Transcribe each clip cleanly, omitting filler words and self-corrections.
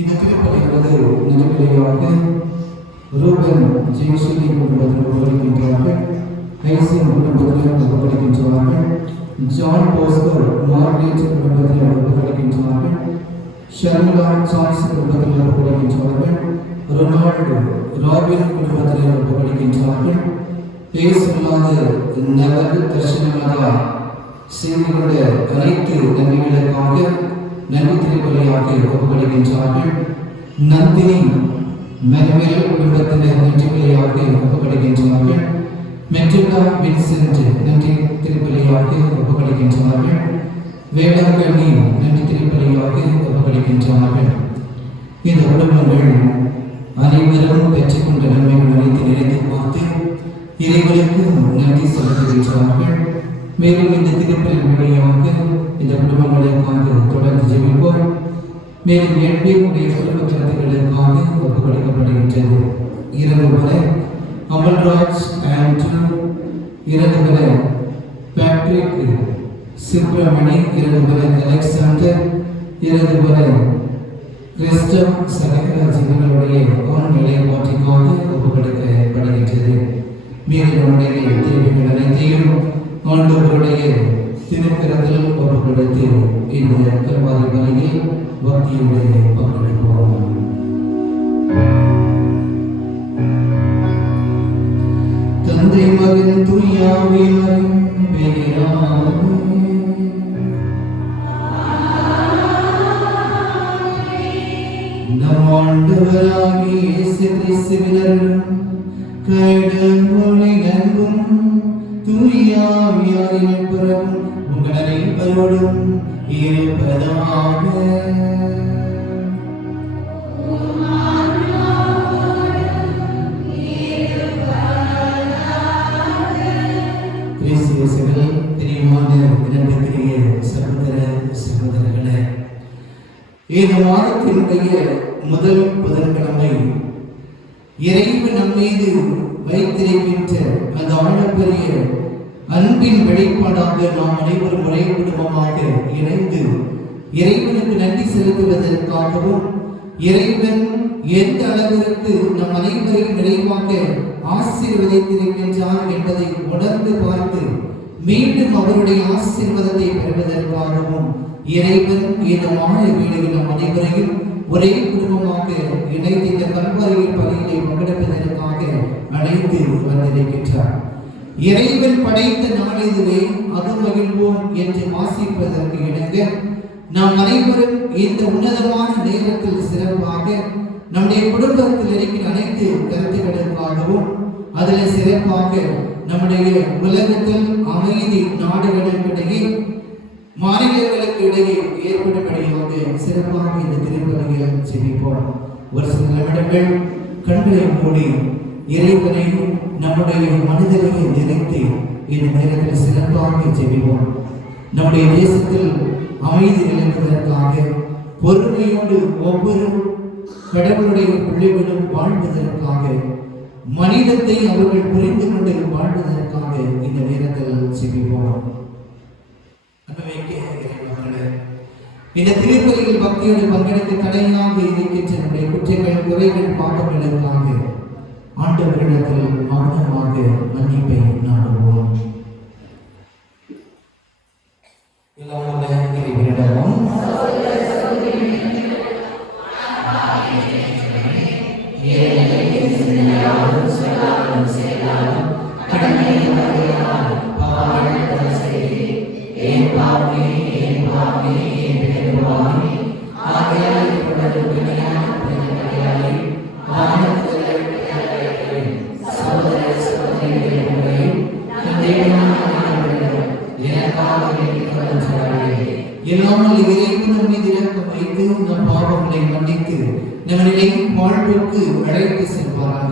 இந்த திருப்பலியானது நினைவிலையாக ரூபன் ஜெயஸ்ரீ குடும்பத்தில் ஒப்படைக்கின்றார்கள், ஐசின் குடும்பத்தில் ஒப்படைக்கின்றார்கள், ஜான் போஸ்கோ மார்கரெட் குடும்பத்தில் ஒப்படைக்கின்றார்கள், ஷர்மிளா சார்ஸ் குடும்பத்தில் ஒப்படைக்கின்றார்கள், ரொனால்டு ராபின் குடும்பத்தில் ஒப்படைக்கின்றார்கள், பேசுல்லாத நகர் தர்ஷனமாதா செய்திகளுடைய அனைத்து நன்மைகளுக்காக நன்றி திருப்பலியாக ஒப்புக்கொடுக்கின்றார்கள். நந்தினி மெனவேல் குடும்பத்தினர் நன்றிப்பலியாக ஒப்புக்கொடுக்கின்றார்கள். மெட்ரிகா வின்சென்ட் நன்றி திருப்பலியாக ஒப்புக்கொடுக்கின்றார்கள். வேளாங்கண்ணி நன்றி திருப்பலியாக ஒப்புக்கொடுக்கின்றார்கள். இந்த குடும்பங்கள் அனைவரும் பெற்றுக்கொண்ட நன்மைகள் அனைத்து நினைத்து பார்த்து இறைவனுக்கு நன்றி செலுத்துகின்றார்கள். மேலும் இந்த திருப்பலி வழியாக இந்த குடும்பங்களுக்காக தொடர்ந்து ஜெபிப்போம். மேலும் 8 குடும்ப கருத்துக்களுக்காக ஒப்புக்கொடுக்கப்படுகின்றது. இரவு அமல்ராஜ் ஆண்ட்ரூ, இரவு பேட்ரிக் சுப்ரமணி, இரவு அலெக்சாண்டர், இரவு கிறிஸ்டம் சகராஜ் இவர்களுடைய நிலைப்பாட்டிற்காக ஒப்புக்கொடுக்கப்படுகின்றது. மீது நம்முடைய தேவைகள் அனைத்தையும் ஆண்டவருடைய திருக்கரத்தில் ஒப்புக்கொடுத்து இந்த கருவாதி பலியில் பக்தியுடைய பங்கெடுப்போம். தந்தை மகன் தூயாவியாரின் பெயராலே நம் ஆண்டவராகிய இயேசு கிறிஸ்துவின் அருளும் கடவுளின் அன்பும் தூயாவியாரின் நட்புறவும் உங்கள் அனைவரோடும் இருப்பதாக. கிறிஸ்துவில் பிரியமான இரண்டுக்குரிய சகோதர சகோதரர்களே, இந்த மாதத்தினுடைய முதல் புதன்கிழமை இறைவன் நம் மீது வைத்திருக்கின்ற அந்த ஆழப்பெரிய அன்பின் வெளிப்பாடாக நாம் அனைவரும் ஒரே குடும்பமாக இணைந்து இறைவனுக்கு நன்றி செலுத்துவதற்காகவும் இறைவன் எந்த அளவிற்கு நம் அனைவரையும் நிறைவாக ஆசீர்வதித்திருக்கின்றார் என்பதை உணர்ந்து பார்த்து மீண்டும் அவருடைய ஆசீர்வாதத்தை பெறுவதற்காகவும் இறைவன் இந்த மாலை வேளையில் நம் அனைவரையும் ஒரே குடும்பமாக இணைத்து இந்த கல்வாரியின் பணியினை பங்கெடுப்பதற்காக அழைத்து வந்திருக்கின்றார். இறைவன் படைத்த நாளிதுவே அது மகிழ்வோம் என்று வாசிப்பதற்கு இணங்க நாம் அனைவரும் இந்த உன்னதமான நேரத்தில் சிறப்பாக நம்முடைய குடும்பத்தில் இருக்கிற அனைத்து கருத்துக்களுக்காகவும் அதில் சிறப்பாக நம்முடைய உலகத்தில் அமைதி நாடுகளுக்கிடையே மாநிலங்களுக்கு இடையே ஏற்படும்படியாக சிறப்பாக இந்த திருப்பலியில் ஜெபிப்போம். ஒரு சில நிமிடங்கள் கண்களை மூடி இறைவனை நம்முடைய மனிதர்களை நினைத்து இந்த நேரத்தில் சிறப்பாக ஜெபிப்போம். நம்முடைய தேசத்தில் அமைதி நிலைப்பதற்காக பொறுமையோடு ஒவ்வொரு கடவுளுடைய பிள்ளைகளும் வாழ்வதற்காக மனிதத்தை அவர்கள் புரிந்து கொண்டு வாழ்வதற்காக இந்த நேரத்தில் ஜெபிப்போம். இந்த திருப்பலியில் பக்தியோடு பங்கெடுக்க தடையாக இருக்கின்ற நம்முடைய குற்றங்கள் குறைகள் பாவங்களுக்காக ஆண்டவரிடத்தில் மௌனமாக மன்னிப்பை நாடுவோம். இறைவனிடமும் ஏழைகளின் இல்லாமல் இறைவன் மீது இரக்கம் வைத்து நம் பாவங்களை மன்னித்து நம்மளை வாழ்வுக்கு அழைத்து செல்வாராக.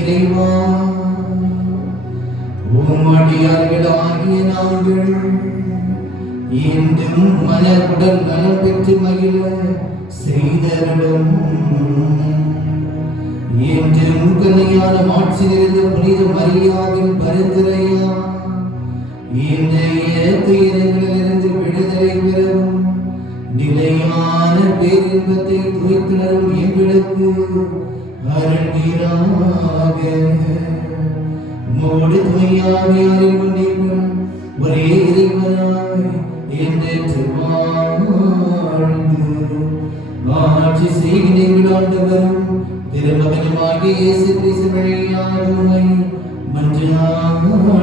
இறைவா, உம்மடியார்களாகிய நாங்கள் இன்றும் மனவுடன் நலம் பெற்று மகிழ செய்தருளும். இன்றும் கன்னியான மாட்சி நிறைந்த புனித மரியாவின் பரிந்துரையா இன்றைய துயரங்களிலிருந்து விடுதலை பெறவும் நிலையான பேரின்பத்தை துய்த்துணரும் எங்களுக்கு அருள்வீராக. உம்மோடு தூயாவியாரின் மன்னிப்பும் ஒரே இறைவனாய் என்றென்று வாழ்ந்து ஆட்சி செய்கிறீர்கள். ஆண்டவரும் திருமகனுமாகிய இயேசு கிறிஸ்து வழியாக உம்மை மன்றாடுகின்றோம்.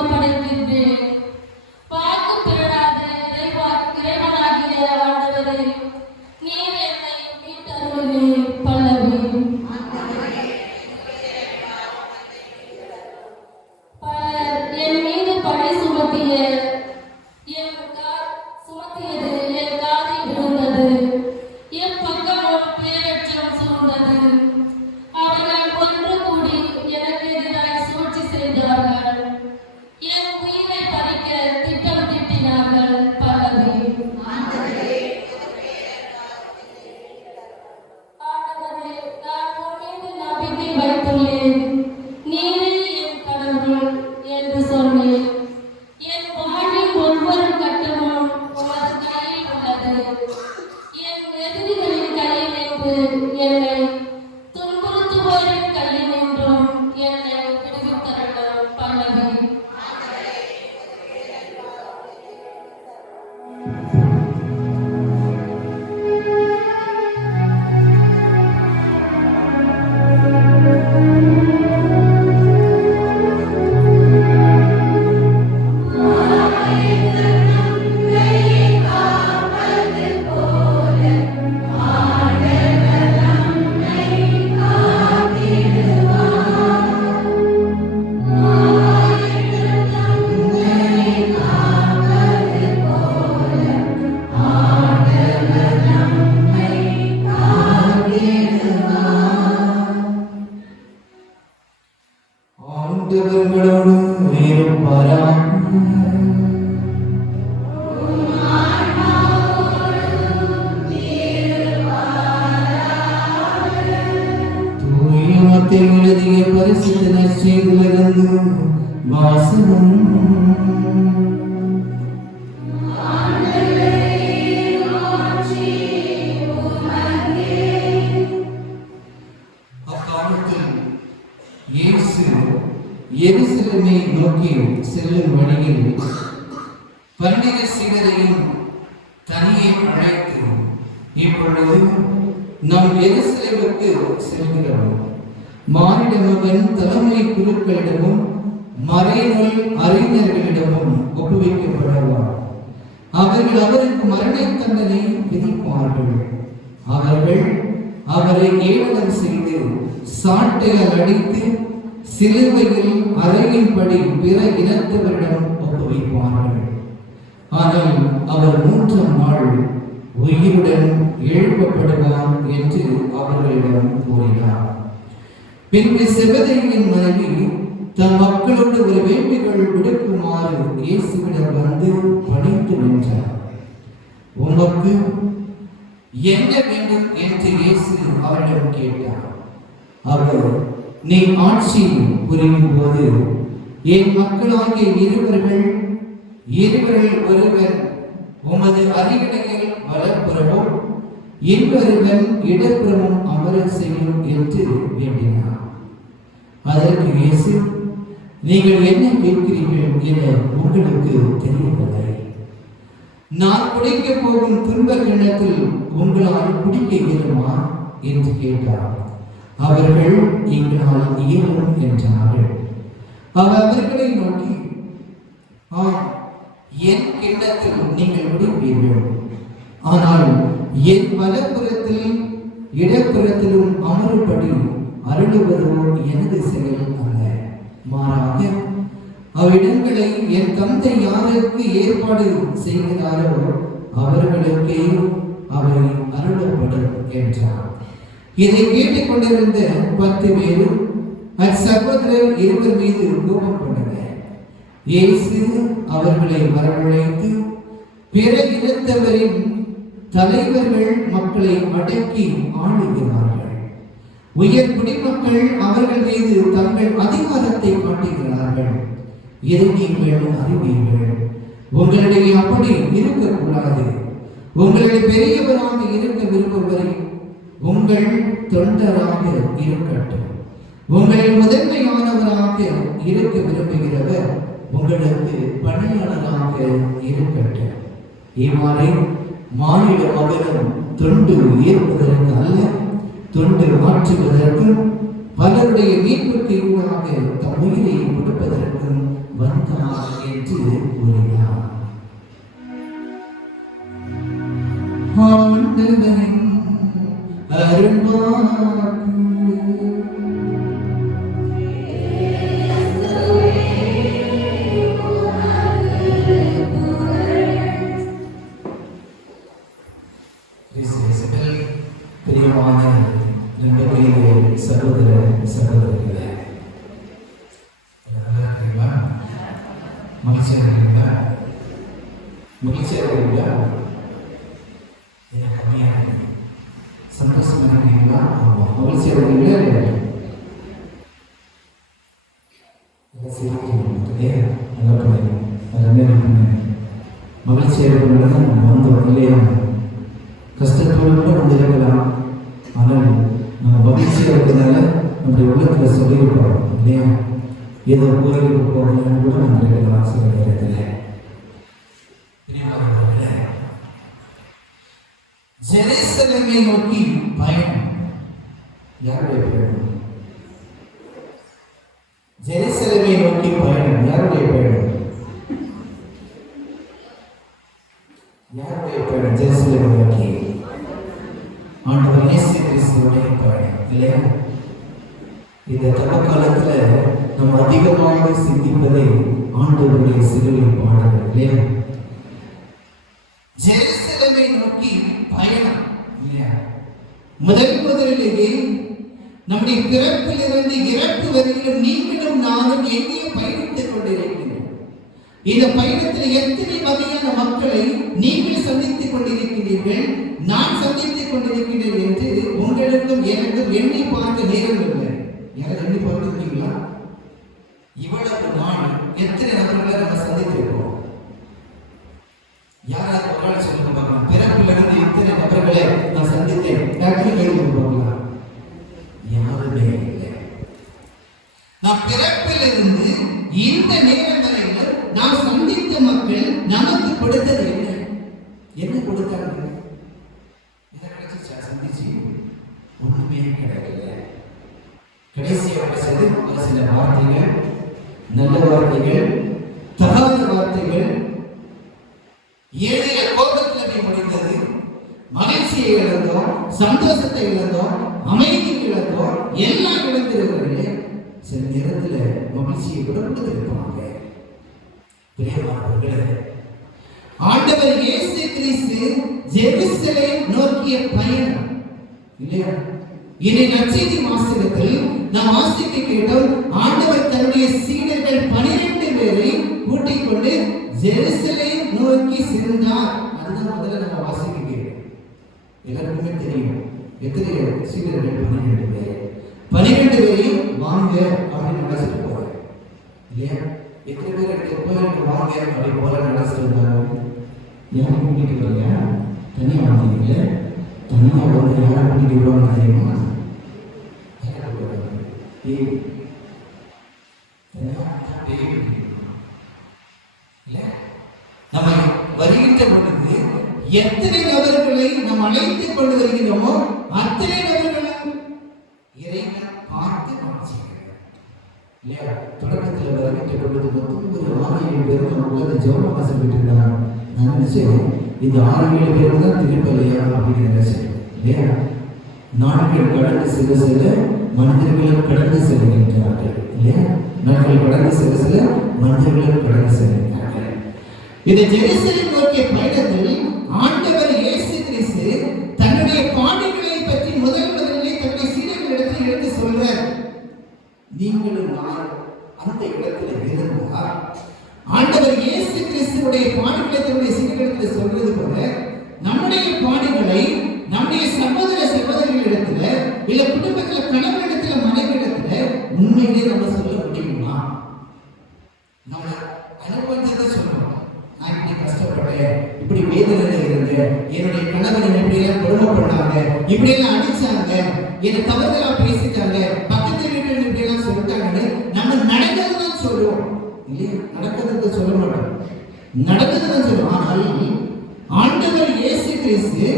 ஒப்படைக்கின்றேன். வாக்கு பெறாத எழுதிய பரிசுத்த நற்செய்தியிலிருந்து வாசகம். அக்காலத்தில் இயேசு எருசலேமை நோக்கி செல்லும் வழியில் 12 சீடரையும் தனியே அழைத்து, இப்பொழுது நாம் எருசலேமுக்கு செல்கிறோம். மானிட மகன் தலைமை குருக்களிடமும் மறைநூல் அறிஞர்களிடமும் ஒப்புவிக்கப்படுவார். அவர்கள் அவருக்கு மரண தண்டனை விதிப்பார்கள். அவர்கள் அவரை ஏளனம் செய்து சாட்டையால் அடித்து சிலுவையில் அறையின்படி பிற இனத்தவரிடம் ஒப்புவிப்பார்கள். ஆனால் அவர் 3ஆம் நாள் உயிருடன் எழுப்பப்படுவார் என்று அவர்களிடம் கூறினார். பின்பு செபதேயுவின் மனைவி தம் மக்களோடு ஒரு வேண்டுகோள் விடுக்குமாறு இயேசுவிடம் வந்து பணித்து நின்றார். உமக்கு என்ன வேண்டும் என்று இயேசு அவரிடம் கேட்டார். அவர், நீ ஆட்சி புரியும் போது என் மக்களாகிய இருவர்கள் ஒருவர் உமது அருகிடையில் வலப்புறமும் இன்னொருவன் இடப்புறமும் அமர செய்யும் என்று வேண்டினார். அதற்கு இயேசு, நீங்கள் என்ன கேட்கிறீர்கள் என உங்களுக்கு தெரியவில்லை. நான் குடிக்க போகும் துன்ப கிண்ணத்தில் உங்களால் குடிக்க இயலுமா என்று கேட்டார். அவர்கள், எங்களால் இயலும் என்றார்கள். அவர் அவர்களை நோக்கி, ஆம், என் கிண்ணத்தில் நீங்கள் குடிப்பீர்கள். ஆனால் என் வலப்புறத்தில் இடப்புறத்திலும் அமரும்படி அருளுவதோ எனது செயல் அல்ல, மாறாக அவ்விடங்களை என் தந்தை யாருக்கு ஏற்பாடு செய்கிறாரோ அவர்களுக்கே அவை அருளப்படும் என்றார். இதை கேட்டுக் கொண்டிருந்த 10 பேரும் அச்சகோதரர் 2 மீது கோபம் கொண்டனர். இயேசு அவர்களை வரவழைத்து, பிற இனத்தவரின் தலைவர்கள் மக்களை அடக்கி ஆளுகிறார்கள். உயர் குடிமக்கள் அவர்கள் மீது தங்கள் அதிகாரத்தை காட்டுகிறார்கள். இதை நீங்கள் அறிவீர்கள். உங்களிடையே அப்படி இருக்கக்கூடாது. உங்களிடையே பெரியவராக இருக்க விரும்புவரை உங்கள் தொண்டராக இருக்கட்டும். உங்களில் முதன்மையானவராக இருக்க விரும்புகிறவர் உங்களுக்கு பணியாளராக இருக்கட்டும். இவ்வாறு மானிட மகனும் தொண்டு ஏற்பதற்கு அல்ல, தொண்டு மாற்றுவதற்கும் பலருடைய மீட்புக்கு ஊடாக தம் உயிரை கொடுப்பதற்கும் வந்தார் என்று கூறினார். ஆண்டவரின் அருள்வாக்கு. பிரியமான சகோதர சகோதரிகளே, மகிழ்ச்சியாக இருக்கீங்களா? சந்தோஷமா இருக்கீங்களா? மகிழ்ச்சியாக இருக்கீங்களா? மகிழ்ச்சியாக இருக்கிறது நம்ம வந்தோம் இல்லையா? கஷ்டத்தோடு கூட வந்திருக்கலாம். ஆனால் நம்ம மகிழ்ச்சியாக இருக்கிறதுனால நம்முடைய உள்ளத்தில் சொல்லியிருக்கிறோம் இல்லையா? ஏதோ கோயிலுக்கு போகணும்னு கூட நம்ம இருக்கலாம். சில நேரத்தில் ஜெருசலேமை நோக்கி பயணம். யாருடைய பயணம்? ஜெருசலேமை நோக்கி பயணம். யாருடைய பயணம்? யாருடைய பயணம்? ஜெருசலேமை நோக்கி ஆண்டவர் இயேசு கிறிஸ்துவுடைய பயணம் இல்லையா? இந்த தவக்காலத்தில் நம்ம அதிகமாக சிந்திப்பதை ஆண்டவருடைய சிலுவை பாடல்கள் இல்லையா? ஜெருசலேமை நோக்கி பயணம் இல்லையா? முதலிலேயே நம்முடைய பிறப்பிலிருந்து இறப்பு வரையிலும் நீங்களும் நானும் எங்கே பயணித்துக் கொண்டிருக்கிறோம்? இந்த பயணத்தில் எத்தனை வகையான மக்களை நீங்கள் சந்தித்துக் கொண்டிருக்கிறீர்கள், நான் சந்தித்துக் கொண்டிருக்கிறேன் என்று உங்களுக்கும் எனக்கும் எண்ணி பார்க்க நேரம் இல்லை. யாரும் எண்ணி பார்த்துருக்கீங்களா? இவ்வளவு நாள் எத்தனை நபர்களை நம்ம சந்தித்திருக்கிறோம்? யாராவது ஒரு நாள் சொல்லுங்க பார்க்கலாம், பிறப்பிலிருந்து எத்தனை நபர்களை நான் சந்தித்தேன்? பார்க்கலாம். யாருமே இல்லை. நான் பிறப்பிலிருந்து இந்த நேரம் வரையில் நாம் சந்தித்த மக்கள் நமக்கு கொடுத்தது என்ன? என்ன கொடுத்தாங்க? என்ன கிடைச்சிச்சா? சந்திச்சு ஒண்ணுமே கிடைக்கல. கடைசியாக கிடைச்சது ஒரு சில வார்த்தைகள், நல்ல வார்த்தைகள், தகாத வார்த்தைகள். ஏழைய கோபத்தில் முடிந்தது. மகிழ்ச்சியை இழந்தோம், சந்தோஷத்தை இழந்தோம், அமைதி இழந்தோம், எல்லாம் இழந்திருக்கிறீர்களே. சில நேரத்துல மகிழ்ச்சியை கூட கொடுத்திருப்பாங்க. பிரியமானவர்களே, ஆண்டவர் இயேசு கிறிஸ்து ஜெருசலேம் நோக்கிய பயணம் இல்லையா? இனி நற்செய்தி வாசகத்தில் நாம் வாசிக்க கேட்டோம். ஆண்டவர் தன்னுடைய சீடர்கள் 12 பேரை கூட்டிக் கொண்டு ஜெருசலேம் நோக்கி சென்றார். அதுதான் முதல்ல நம்ம வாசிக்க கேட்டோம். எல்லாருக்குமே தெரியும் எத்தனை சீடர்கள்? 12 பேர். 12 பேரையும் வாங்க அப்படின்னு நடத்திட்டு போறாங்க இல்லையா? எத்தனை பேர் கோயிலுக்கு வாங்க அப்படி போல நடத்திட்டு இருந்தாங்க? யாரை கூட்டிட்டு வரீங்க? தனியா வந்தீங்க. தனியா வந்து யாரை கூட்டிட்டு வருவாங்க தெரியுமா? நம்ம வருகின்ற பொழுது எத்தனை நபர்களை நாம் அழைத்துக் கொண்டு வருகிறோமோ அத்தனை நபர்களும் இறைவன் பார்த்து இல்லையா? தொடக்கத்தில் வருகின்ற பொழுது ஒரு 6-7 பேருக்கு உட்கார்ந்து ஜெபம் சொல்லிட்டு இருந்தாங்க. நான் நினைச்சேன் இந்த 6-7 பேருக்கு தான் திருப்பலையா அப்படின்னு நினைச்சேன் இல்லையா? நாட்கள் கடந்து செல்ல செல்ல மனிதர்களும் கடந்து செல்கின்றார்கள் இல்லையா? நாட்கள் கடந்து செல்ல செல்ல மனிதர்களும் கடந்து செல்கின்றார்கள். இந்த ஜெருசலேம் நோக்கிய பயணத்தில் ஆண்டவர் இயேசு கிறிஸ்து தன்னுடைய பாடுகளை பற்றி முதலிலே தன்னுடைய சீடர்களிடத்தில் எடுத்து சொல்றார். நீங்களும் நான் அந்த இடத்துல இருந்தால் ஆண்டவர் இயேசு கிறிஸ்துவுடைய பாடுகளை தன்னுடைய சீடர்களிடத்தில் சொல்றது போல நம்முடைய பாடுகளை நம்முடைய சகோதர சகோதரிகளிடத்துல இல்ல குடும்பத்துல கணவனிடத்துல மனைவிடத்துல உண்மையிலே நம்ம சொல்ல முடியுமா? நம்ம அனுபவத்தை சொல்றோம். நான் இப்படி கஷ்டப்பட்டேன், இப்படி வேதனையில இருந்தேன், என்னுடைய கணவன் இப்படி எல்லாம் கொடுமை பண்ணாங்க, இப்படி எல்லாம் அடிச்சாங்க, என்னை தவறுதலா பேசிட்டாங்க, பக்கத்து வீட்டில் இப்படி எல்லாம் சொல்லிட்டாங்கன்னு நம்ம நடந்ததுதான் சொல்லுவோம் இல்லையா? நடக்கிறத சொல்ல மாட்டோம், நடந்ததுதான் சொல்லுவோம். ஆனால் ஆண்டவர் இயேசு கிறிஸ்து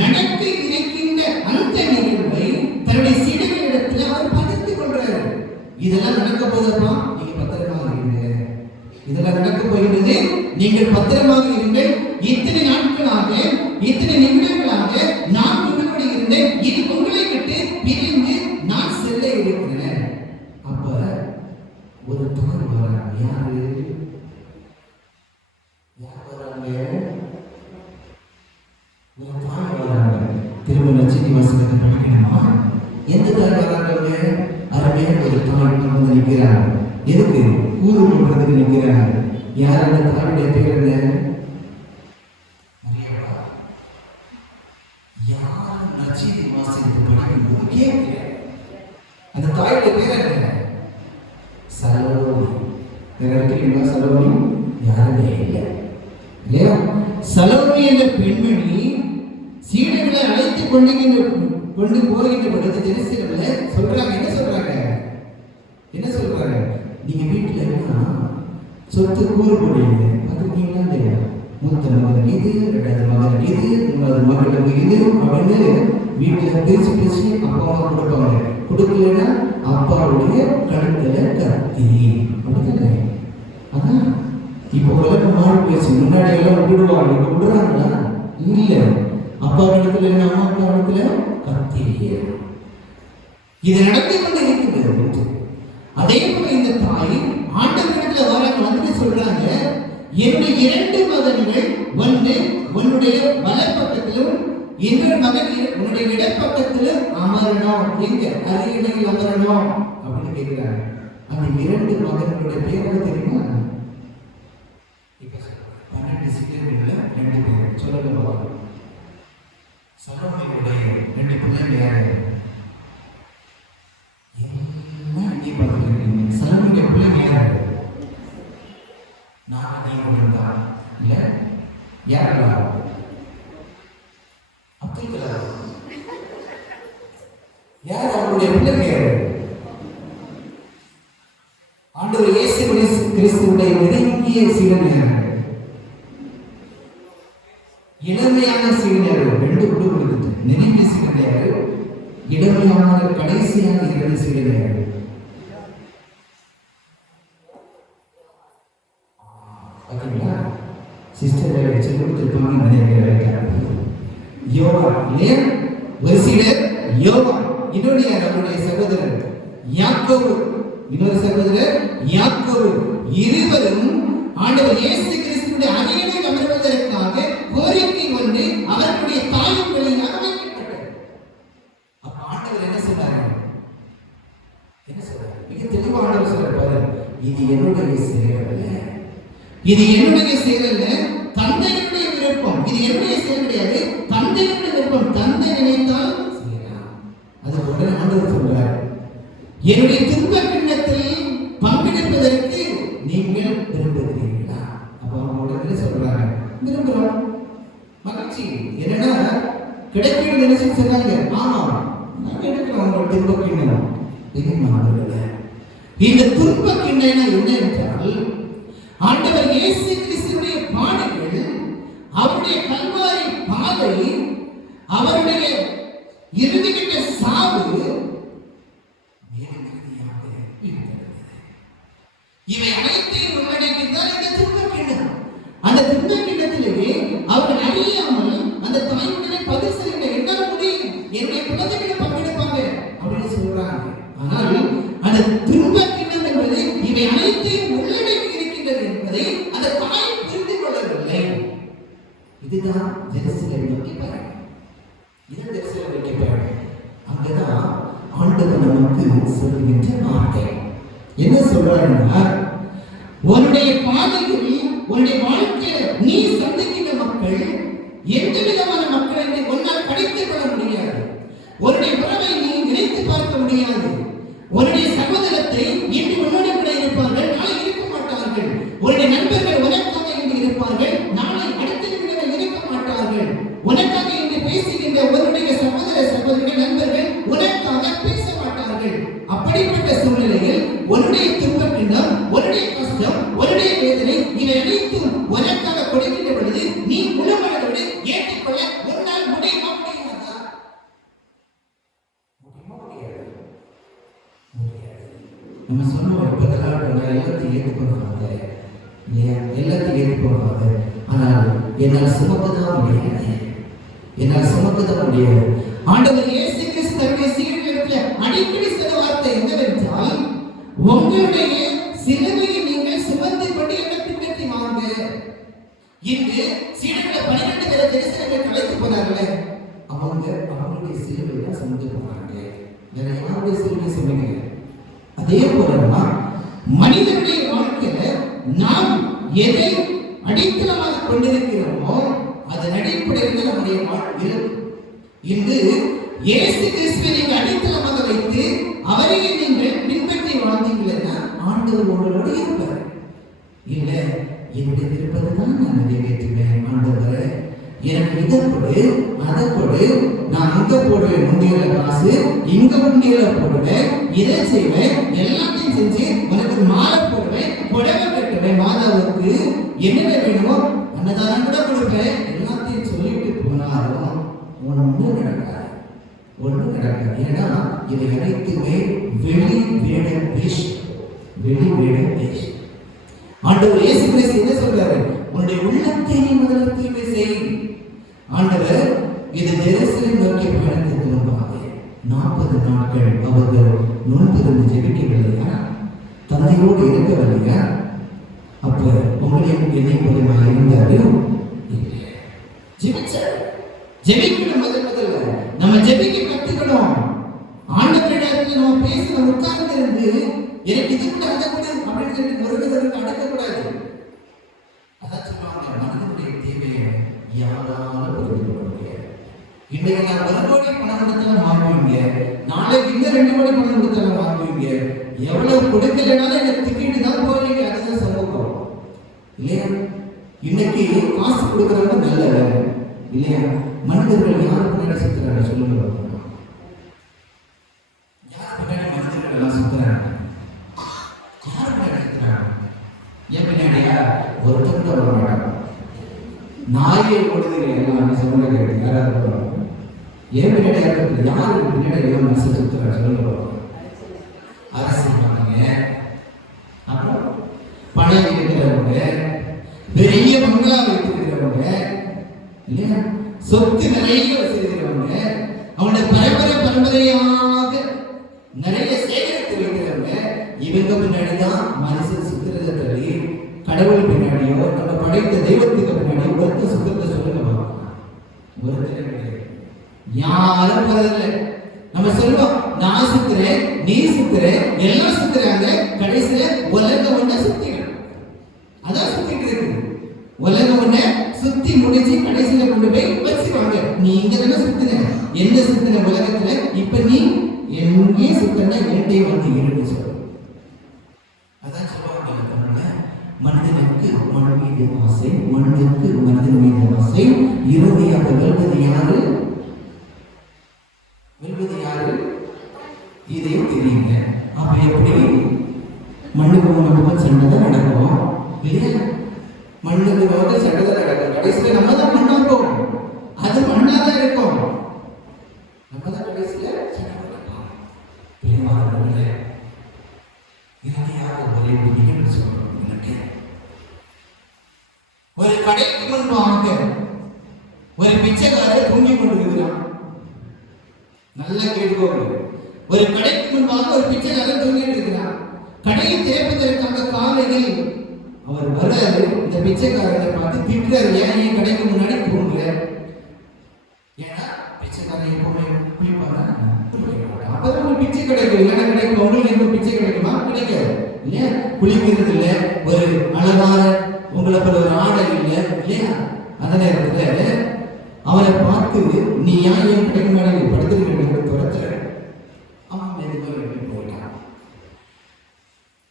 நடக்க இருக்கின்ற அந்த நிகழ்வை தன்னுடைய சீடர்களிடத்தில் அவர் பகிர்ந்து கொள்றாரு. இதெல்லாம் நடக்க போதப்பா, நீங்க பத்திரமாக இருங்க. இதெல்லாம் நடக்க போகிறது, நீங்கள் பத்திரமாக இருங்கள். இத்தனை நாட்களாக, இத்தனை நிமிடங்களாக நான் உங்களோடு இருந்தேன். இது உங்களை விட்டு பிரிந்து நான் செல்ல இருக்கிறேன். அப்ப ஒரு தாய் வராங்க. யாரு வராங்க? ஒரு தாய் வராங்க. திரும்ப நற்செய்தி வாசகத்தை படிக்கணுமா? எந்த தாய் வராங்க? அருமையான ஒரு தாய் வந்து நிற்கிறாங்க. எதுக்கு? கூறு போடுறதுக்கு நிற்கிறாங்க. யார் அந்த தாயுடைய பேர் என்ன? யார் நற்செய்தி வாசகத்தை படிக்கும்போது கேட்கிறேன். அந்த தாயுடைய பேர் என்ன? சலோமி. இருக்கிறீங்களா? சலோமி யாருமே இல்லை இல்லையா? சலோமி என்ற பெண்மணி சீடர்களை அழைத்து கொண்டு போகின்ற பொழுது ஜெருசலேம்ல சொல்றாங்க. என்ன சொல்றாங்க? நீங்க வீட்டுல இருந்தா சொத்து கூறு போடுவீங்க. பார்த்துருக்கீங்களா இல்லையா? மூத்த மகன் இது, 2வது மகன் இது, 3வது மகனுக்கு இது அப்படின்னு வீட்டுல பிரிச்சு அப்பா அம்மா கொடுப்பாங்க. கொடுக்கலன்னா அப்பாவுடைய கழுத்துல கத்தி அப்படித்தானே? அதான் இப்போ உலகம் மாறி போயிடுச்சு. முன்னாடி எல்லாம் விடுவாங்க, இப்போ விடுறாங்களா? இல்ல. அப்பா இடத்துல அம்மா அப்பா இடத்துல கத்தி. இது நடந்து கொண்டு இருக்கிறது. அதே போல இந்த தாய் ஆண்டவரிடத்துல வராங்க. வந்து சொல்றாங்க, என்னுடைய 2 மகன்கள், ஒன்று உன்னுடைய வலப்பக்கத்திலும் இன்னொரு மகன் உன்னுடைய இடப்பக்கத்திலும் அமரணும். எங்க அருகிடையில் அமரணும் அப்படின்னு கேட்கிறாங்க. அந்த 2 மகன்களுடைய பேர் தெரியுமா? சீடர்கள்ல 2 பேர் சொல்லுங்க பார்க்கலாம். சலோமியுடைய 2 பிள்ளைங்க யாரு? எல்லாம் இங்கே பார்த்துருக்கீங்க. சலோமியுடைய பிள்ளைங்க யாரு? நான் நீ மட்டும்தான் இல்ல? யாரா? அப்துல் கலாம். யார் அவருடைய பிள்ளைங்க? யாரு? ஆண்டவர் இயேசு கிறிஸ்துவுடைய நெருங்கிய சீடர்கள், இளமையான சீடர்கள். 2 குழுக்கள். நெருங்கிய சீடர்கள், இளமையான கடைசியான 2 சீடர்கள். ஓகேங்களா? சிஸ்டர் வச்சு கொடுத்துருப்பாங்க நினைக்கிறேன். யோவா இல்லையா? ஒரு சீடர் யோவா, இன்னொரு அவருடைய சகோதரர் யாக்கோபு, இன்னொரு சகோதரர் யாக்கோபு. இருவரும் ஆண்டவர் இயேசு கிறிஸ்துவின் அரியணையில் அமர்வதற்காக கோரிக்கை வந்து அவர்களுடைய தாயின் வழியாக வைக்கப்பட்டது. அப்ப ஆண்டவர் என்ன சொன்னாரு? மிக தெளிவாக ஆண்டவர் சொல்றாரு, இது என்னுடைய செயல் அல்ல, இது என்னுடைய செயல் அல்ல, தந்தையினுடைய விருப்பம். இது என்னுடைய செயல் கிடையாது, தந்தையினுடைய விருப்பம். தந்தை நினைத்தால் செய்யலாம். அது உடனே ஆண்டவர் சொல்றார், என்னுடைய துன்ப கிண்ணத்தில் பங்கெடுப்பதற்கு நீங்கள் விரும்புகிறீர்களா? அப்ப அவங்க உடனே சொல்றாங்க, விரும்புகிறோம். மகிழ்ச்சி. என்னன்னா கிடைக்கும் நினைச்சு சொன்னாங்க. ஆமா, நான் எடுக்கிறோம் உங்களோட துன்ப கிண்ணம். இந்த துன்ப கிண்ணம் என்ன என்றால், ஆண்டவர் இயேசு கிறிஸ்துவினுடைய பாடுகள், அவருடைய கல்வாரி பாதை, அவருடைய இறுதிக்கிட்ட சாவு இவை அனைத்தையும் உள்ளடக்கித்தான் இந்த துன்ப கிண்ணம். அந்த துன்ப கிண்ணத்திலேயே அவர்கள் அறியாமல் அந்த தாயுடனே பதில் செய்ய என்னால் முடியும், என்னுடைய குழந்தைகளை பங்கெடுப்பாங்க அப்படின்னு சொல்றாங்க. ஆனால் அந்த துன்ப கிண்ணம் என்பது இவை அனைத்தையும் உள்ளடக்கி இருக்கின்றது என்பதை அந்த தாய் புரிந்து கொள்ளவில்லை. இதுதான் ஜெருசலேம் நோக்கி பயணம். இது ஜெருசலேம் நோக்கி பயணம். அங்கதான் ஆண்டவர் நமக்கு சொல்லுகின்ற வார்த்தை என்ன சொல்றாருன்னா, உன்னுடைய பாதையில், உன்னுடைய வாழ்க்கையில நீ சந்திக்கின்ற மக்கள் எந்த விதமான மக்கள் என்று உன்னால் படித்துக் கொள்ள முடியாது. உன்னுடைய உறவை நீ நினைத்து பார்க்க முடியாது. உன்னுடைய சகோதரத்தை இன்று உன்னோட கூட இருப்பார்கள், நாளை இருக்க மாட்டார்கள். உன்னுடைய நண்பர்கள் உனக்காக இன்று இருப்பார்கள், நாளை அடுத்த நிமிடங்கள் இருக்க மாட்டார்கள். உனக்காக இன்று பேசுகின்ற உன்னுடைய சகோதர சகோதரிகள் நண்பர்கள் உனக்காக பேச மாட்டார்கள். அப்படிப்பட்ட சூழ்நிலையில் உன்னுடைய துன்ப கிண்ணம், உன்னுடைய கஷ்டம், உன்னுடைய வேதனை இவை அனைத்தும் உனக்காக கொடுக்கின்ற பொழுது நீ முழுமனதோடு ஏற்றுக்கொள்ள உன்னால் முடியுமா? முடியாதா? நம்ம சொன்னோம் எப்பதெல்லாம் எல்லாத்தையும் ஏற்றுக்கொள்வாங்க இல்லையா? எல்லாத்தையும் ஏற்றுக்கொள்வாங்க. ஆனால் என்னால் சுமக்கதான் முடியாது, என்னால் சுமக்கதான் முடியாது. ஆண்டவர் இயேசு கிறிஸ்து தன்னுடைய சீடர்களிடத்தில் அடிக்கடி சொன்ன வார்த்தை என்னவென்றால், உங்களுடைய சிலுவையை நீங்கள் சுமந்து கொண்டு என்னை பின்பற்றி வாங்க. இன்று சீடர்களை 12 பேரை தரிசனங்களுக்கு அழைத்து போனார்களே, அவங்களுடைய சிலுவையை தான் சுமந்து போனாங்க. வேற யாருடைய சிலுவையை சுமக்கல. அதே போலதான் மனிதனுடைய வாழ்க்கையில நாம் எதை அடித்தளமாக கொண்டிருக்கிறோமோ அதன் அடிப்படையில் நம்முடைய வாழ்வில் இன்று இயேசு கிறிஸ்துவை நீங்கள் அடித்தளமாக வைத்து அவரையே நீங்கள் பின்பற்றி வாழ்ந்தீங்கன்னா ஆண்டவர் உங்களோடு இருப்பார். இல்ல, என்னுடைய விருப்பத்தை தான் நான் நிறைவேற்றுவேன். ஆண்டவரை எனக்கு இதை கொடு, அதை கொடு, நான் அங்க போடுவேன் உண்டியல காசு, இங்க உண்டியல போடுவேன், இதை செய்வேன், எல்லாத்தையும் செஞ்சு உனக்கு மாலை போடுவேன், புடவை கட்டுவேன், மாதாவுக்கு என்னென்ன வேணுமோ அன்னதானம் கூட கொடுப்பேன், எல்லாத்தையும் சொல்லிட்டு போனாலும் ஒன்றும் நடக்காது, ஒன்றும் நடக்காது. ஏன்னா இதை அனைத்துமே வெளி வேட வேஷம், வெளி வேட வேஷம். ஆண்டவர் இயேசு கிறிஸ்து என்ன சொல்றாரு? உன்னுடைய உள்ளத்தை நீ முதல்ல தூய்மை செய். ஆண்டவர் இது ஜெருசலேம் நோக்கி பயணத்துக்கு முன்பாக 40 நாட்கள் அவர்கள் நோன்பிருந்து ஜெபிக்கவில்லையா? தந்தையோடு இருக்கவில்லையா? அப்ப உங்களையும் என்னை போல இருந்தாரு ஜெபிக்கணும். முதல்ல நம்ம ஜெபிக்க கத்துக்கணும். ஆண்டவரிடத்தில் நம்ம பேச உட்கார்ந்து இருந்து எனக்கு இது கூட அதை கூட அப்படின்னு சொல்லி ஒருவருக்கு அடக்கக்கூடாது. அதான் சொல்லுவாங்க, மனிதனுடைய யாராலும் புரிந்து கொள்ள முடியாது. இன்னைக்கு நான் 1 கோடி பணம் கொடுத்தாலும் வாங்குவீங்க, நாளைக்கு இன்னும் 2 கோடி பணம் கொடுத்தாலும் வாங்குவீங்க. எவ்வளவு கொடுக்கலனாலும் என்ன திட்டிட்டு தான் போறீங்க. அதுதான் சமூகம் இல்லையா? இன்னைக்கு காசு கொடுக்கறவங்க நல்ல இல்லையா? மனிதர்கள் யாருக்கு பின்னாடி சுத்துறாங்க சொல்லுங்க. யார் பின்னாடி மனிதர்கள் எல்லாம் சுத்துறாங்க? யார் பின்னாடி சுத்துறாங்க? ஏன் பின்னாடியா? ஒருத்தர் கூட வர மாட்டாங்க. நாயை கொடுத்து எல்லாம் சொல்லுங்க. யாராவது ஏன் பின்னாடி யாருக்கு பின்னாடி எல்லாம் மனசு சுத்துறாங்க சொல்லுங்க. அரசியல்வாதிங்க, அப்புறம் பணம் இருக்கிறவங்க, பெரிய பங்களா வைத்திருக்கிறவங்க இல்லையா? சொத்து நிறைய வச்சிருக்கிறவங்க, அவனுடைய பரம்பரையாக நிறைய சேகரித்து வைக்கிறவங்க, இவங்க பின்னாடிதான் மனுஷன் சுத்துறதை தள்ளி கடவுள் பின்னாடியோ நம்ம படைத்த தெய்வத்துக்கு பின்னாடியோ ஒருத்தர் சுத்தத்தை சொல்லுங்க. ஒருத்தர் யாரும் போறதில்லை. நம்ம சொல்லுவோம், நான் சுத்துறேன், நீ சுத்துற, எல்லாம் சுத்துறாங்க. கடைசியில உலகம் ஒண்ண சுத்திடும். அதான் சுத்திட்டு இருக்கு. உலகம் ஒண்ண சுத்தி முடிச்சு கடைசியில கொண்டு போய் வச்சுவாங்க. நீ இங்க தானே சுத்துன, எந்த சுத்தின உலகத்துல? இப்ப நீ எங்கே சுத்தன என்கிட்ட வந்து இருந்து சொல்லு. அதான் சொல்லுவாங்க தமிழ்ல, மனிதனுக்கு மண் மீது ஆசை, மண்ணுக்கு மனிதன் மீது ஆசை, இறுதியாக வெல்வது யாரு? வெல்வது யாரு? இதையும் தெரியுங்க. அப்ப எப்படி மண்ணுக்கு மண்ணுக்கும் சண்டை தான் நடக்கும் இல்லையா? மண்ணுக்கு மண்ணுக்கு சண்டை தான் நடக்கும். கடைசியில நம்ம தான் மண்ணா போகும். அது மண்ணா தான் இருக்கும். நம்ம தான் கடைசியில சண்டை நடக்கும். பெருமாள் இறுதியாக ஒரே ஒரு நிகழ்வு சொல்லணும். எனக்கு ஒரு கடைக்கு முன்பாக ஒரு பிச்சைக்காரர் தூங்கி கொண்டிருக்கிறான். நல்லா கேட்டுக்கோங்க. ஒரு கடைக்கு முன்பாக ஒரு பிச்சைக்காரர் தூங்கிட்டு இருக்கிறார். கடையை திறப்பதற்காக காலையில் அவர் வர இந்த பிச்சைக்காரரை பார்த்து திட்டுறாரு, ஏன் என் கடைக்கு முன்னாடி தூங்குற? ஏன்னா பிச்சைக்காரன் எப்பவுமே குளிப்பாங்க. அப்பதான் ஒரு பிச்சை கிடைக்கும். இல்லைன்னா கிடைக்கும். உங்களுக்கு எந்த பிச்சை கிடைக்குமா? கிடைக்காது இல்லையா? குளிக்கிறது இல்லை, ஒரு அழகான உங்களை போல ஒரு ஆடை இல்லை இல்லையா? அந்த நேரத்துல அவரை பார்த்து, நீ ஏன் என் கடைக்கு மேலே படுத்துருக்க துரத்துற? அவன் போயிட்டான்.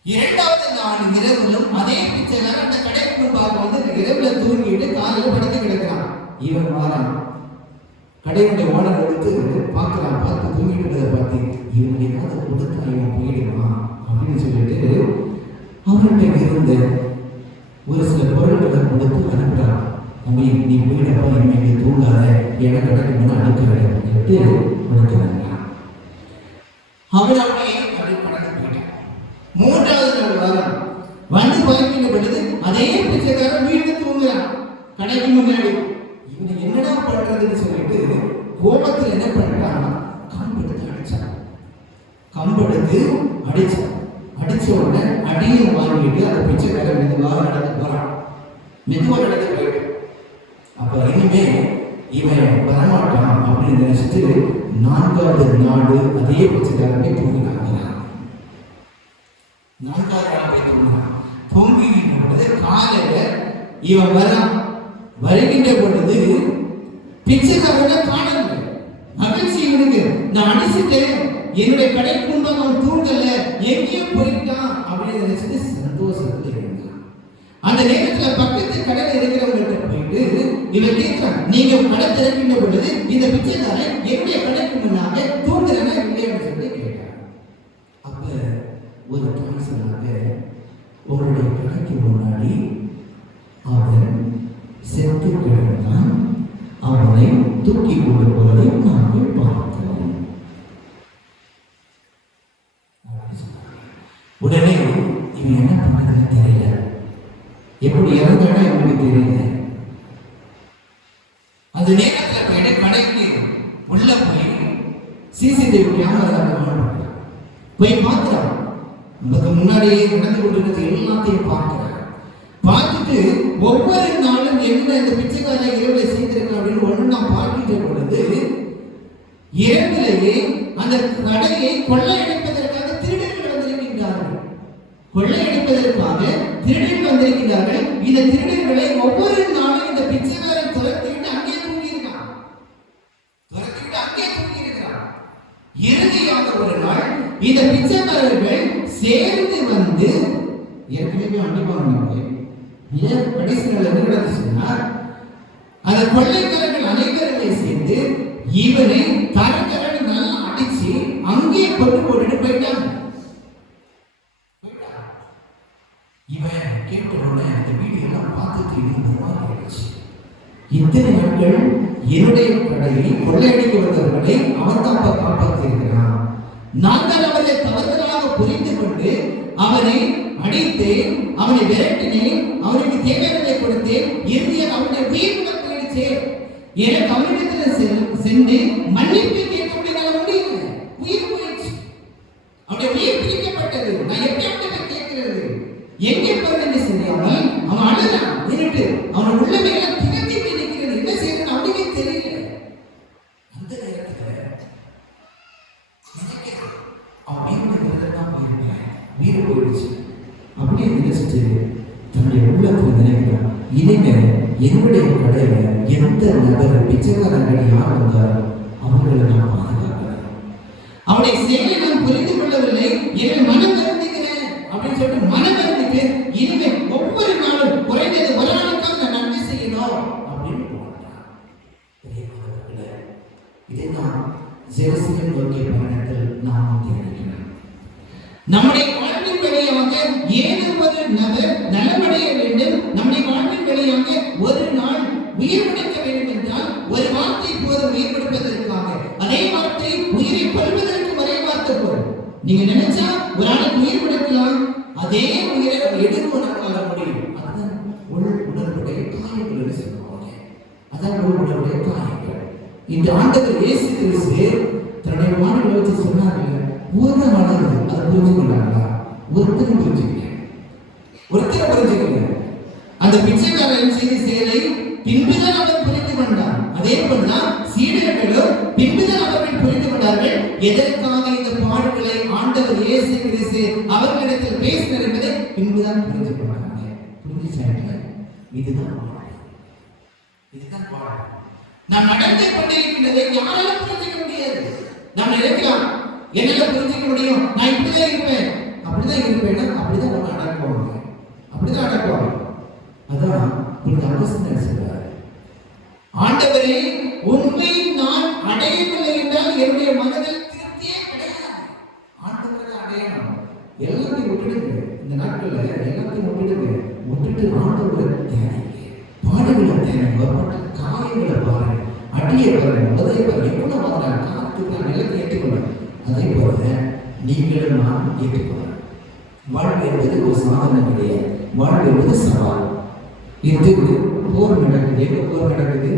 2வது நாள் இரவிலும் அதே பிச்சைக்காரன் அந்த கடைக்கு முன்பாக வந்து இந்த இரவுல தூங்கிட்டு காலையில படுத்து கிடக்கிறான். இவன் வாரான். கடையுடைய ஓனர் எடுத்து பார்க்கலாம். பார்த்து தூங்கிட்டு பார்த்து, இவன் ஏதாவது கொடுத்தா இவன் போயிடுவான் அப்படின்னு சொல்லிட்டு அவர்கிட்ட இருந்த ஒரு சில பொருட்களை கொடுத்து அனுப்புறான். நீ போயிடப்பா, இனிமே தூங்காத, என கிடைக்கும் அடுக்கிறாங்க கொடுக்கிறாங்க. அவன் அப்படியே கடந்து போயிட்டான். 3வது நாள் வாரம் வந்து பார்க்கின்ற பொழுது அதே பிச்சைக்காரன் வீட்டுல தூங்குறான் கடைக்கு முன்னாடி. இவன் என்னடா பண்றதுன்னு சொல்லிட்டு கோபத்தில் என்ன பண்றான்? கம்பெடுத்து அடிச்சான். கம்பெடுத்து அடிச்சான். அடிச்ச உடனே அடியை வாங்கிட்டு அந்த பிச்சைக்காரன் மெதுவாக நடந்து போறான். மெதுவாக நடந்து போயிட்டு அப்ப இனிமே இவன் வரமாட்டான் அப்படின்னு நினைச்சிட்டு 4வது நாடு அதே பிச்சைக்காரனை தூங்கினாங்க. 4வது நாள் போய் தூங்கினான். தூங்கின்ற பொழுது காலையில இவன் வருகின்ற பொழுது பிச்சைக்காரனை காணல. மகிழ்ச்சி இவனுக்கு, நான் அடிச்சுட்டேன், என்னுடைய கடைக்கு முன்பாக அவன் தூங்கல, எங்கேயோ போயிட்டான் அப்படின்னு நினைச்சிட்டு சந்தோஷத்துல இருந்தான். அந்த நேரத்துல பக்கத்து கடையில் இருக்கிறவங்கள்ட்ட போயிட்டு இவன் கேட்கிறான், நீங்க கடை திறக்கின்ற பொழுது இந்த பிச்சைக்காரன் என்னுடைய கடைக்கு முன்னாக தூங்குறேன்னா இல்லையான்னு சொல்லி கேட்டான். அப்ப ஒரு தாய் சொன்னாங்க, உங்களுடைய கடைக்கு முன்னாடி அவன் செத்து கிடந்தான், அவனை தூக்கி கொண்டு போவதை நாங்கள் பார்த்தோம். உடனே இவன் என்ன பண்றதுன்னு தெரியல, எப்படி இறந்தானா இவனுக்கு தெரியல. அந்த நேரத்தில் கடைக்கு உள்ள போய் சிசிடிவி கேமரா போய் பார்க்கிறான். நமக்கு முன்னாடியே நடந்து கொண்டிருக்கிறது எல்லாத்தையும் பார்க்கிறான். பார்த்துட்டு ஒவ்வொரு நாளும் என்ன இந்த பிச்சைக்காரன் இரவுல செய்திருக்கான் அப்படின்னு ஒன்று நான் பார்க்கின்ற பொழுது இரவிலேயே அந்த கடையை கொள்ளையடிப்பதற்காக திருடர்கள் வந்திருக்கின்றார்கள். கொள்ளையடிப்பதற்காக திருடர்கள் வந்திருக்கிறார்கள். இந்த திருடர்களை நபர்களை ஒவ்வொரு நாளும் இந்த பிச்சைக்காரன் துரத்திவிட்டு அங்கே தூங்கியிருக்கான். இறுதியாக ஒரு நாள் இந்த பிச்சைக்காரர்கள் சேர்ந்து வந்து ஏற்கனவே அடிப்பாங்க. கடைசி நாள் என்ன நடந்துச்சுன்னா, அந்த கொள்ளைக்காரர்கள் அனைவருமே சேர்ந்து இவனை தரக்கரன் நல்லா அடிச்சு அங்கே கொண்டு போட்டுட்டு போயிட்டாங்க. இவன் கேட்கணும்னு அந்த வீடியோ எல்லாம் பார்த்துட்டு இருந்துச்சு. இத்தனை நாட்கள் என்னுடைய கடையை கொள்ளையடிக்க வந்தவர்களை அவன் தான் காப்பாற்றி இருக்கிறான். நாங்கள் அவரை தவறுதலாக புரிந்து கொண்டு அவனை அடித்தேன், அவனை விரட்டினேன், அவனுக்கு தேவையானதை கொடுத்தேன். இறுதியாக அவனுடைய உயிர் கூட போயிடுச்சு. எனக்கு அவனிடத்தில் சென்று மன்னிப்பு கேட்க முடியல. உயிர் போயிடுச்சு. அவனுடைய உயிர் பிரிக்கப்பட்டது. நான் எப்படி அவனை கேட்கிறது? எங்கே போறது செய்யாமல் அவன் அழுதான். நின்றுட்டு அவன் உள்ளமே எல்லாம் திகத்தி நிற்கிறது. என்ன செய்யறது அவனுக்கே தெரியல. அந்த நேரத்துல அவன் வீடு போயிடுச்சு. அப்படியே நினைச்சிட்டு தன்னுடைய உள்ளத்துல நினைக்கிறான், இனிமே என்னுடைய கடையில எந்த நபர் பிச்சைக்காரர்கள் யார் வந்தாரோ அவர்களை நான் பாதுகாக்கிறேன். அவனுடைய செயலை நான் புரிந்து கொள்ளவில்லை, என் மனம் வருந்துகிறேன் அப்படின்னு சொல்லிட்டு மனம் வருந்துட்டு இனிமே ஒவ்வொரு நாளும் குறைந்தது ஒரு நாளுக்காக நான் நன்மை செய்யணும் அப்படின்னு போகிறான். இதுதான் ஜெருசலேம் நோக்கிய பயணத்தில் நாம் தியானிக்கிறோம். நம்முடைய வாழ்வின் வழியாக ஏதோ ஒரு நபர் நலமடைய வேண்டும், நம்முடைய வாழ்வின் வழியாக ஒரு நாள் உயிர் கொடுக்க வேண்டும் என்றால் ஒரு வார்த்தை போதும் உயிர் கொடுப்பதற்காக. அதே வார்த்தை உயிரை கொள்வதற்கு ஒரே வார்த்தை போதும். நீங்க நினைச்சா ஒரு ஆளுக்கு உயிர் கொடுக்கலாம், அதே உயிரை எடுத்து நம்மளால முடியும். அதுதான் உணர்வுடைய காயங்கள் சொல்லுவாங்க. அதான் உணர்வுடைய காயங்கள். இந்த ஆண்டவர் இயேசு கிறிஸ்து தன்னுடைய மாணவர்களை வச்சு சொன்னாங்க, ஒரு மனது அதை புரிஞ்சுக்கொள்ளாங்களா? ஒருத்தர் புரிஞ்சுக்கல. அந்த பிச்சைக்காரன் செய்த செயலை பின்புதான் அவர் புரிந்து கொண்டார். அதே போலதான் சீடர்களும் பின்புதான் அவர்கள் புரிந்து கொண்டார்கள் எதற்காக இந்த பாடுகளை ஆண்டவர் இயேசு கிறிஸ்து அவர்களிடத்தில் பேசினார் என்பதை பின்புதான் புரிந்து கொண்டாங்க. புரிஞ்சுச்சாங்க? இதுதான் பாடம். நாம் நடந்து கொண்டிருக்கின்றதை யாராலும் புரிஞ்சுக்க முடியாது. நாம் நினைக்கலாம், என்னால புரிஞ்சுக்க முடியும், நான் இப்படிதான் இருப்பேன், அப்படிதான் இருப்பேன், அப்படிதான் நம்ம அடக்குவாங்க, அப்படிதான் அடக்குவாங்க. அதான் இந்த அகஸ்தியர் சொல்றார், ஆண்டவரே உண்மை நான் அடையவில்லை என்றால் என்னுடைய மனதில் திருப்தியே கிடையாது. ஆண்டவரை அடையணும். எல்லாத்தையும் விட்டுடுங்க. இந்த நாட்கள்ல எல்லாத்தையும் விட்டுட்டு ஆண்டவரை தேவைங்க, பாடுகளை தேவைங்க, காயங்களை பாருங்க, அடியை பாருங்க, உதவி பாருங்க, எவ்வளவு வாங்குறாங்க, காத்துக்கு நிலத்தை ஏற்றுக்கொள்ள. அதே போல நீங்களும் நான் ஏற்றுக்கொள்ள. வாழ்வு என்பது ஒரு சாதனை கிடையாது. வாழ்வு என்பது சவால். இது போர் நடக்குது. எங்க போர் நடக்குது?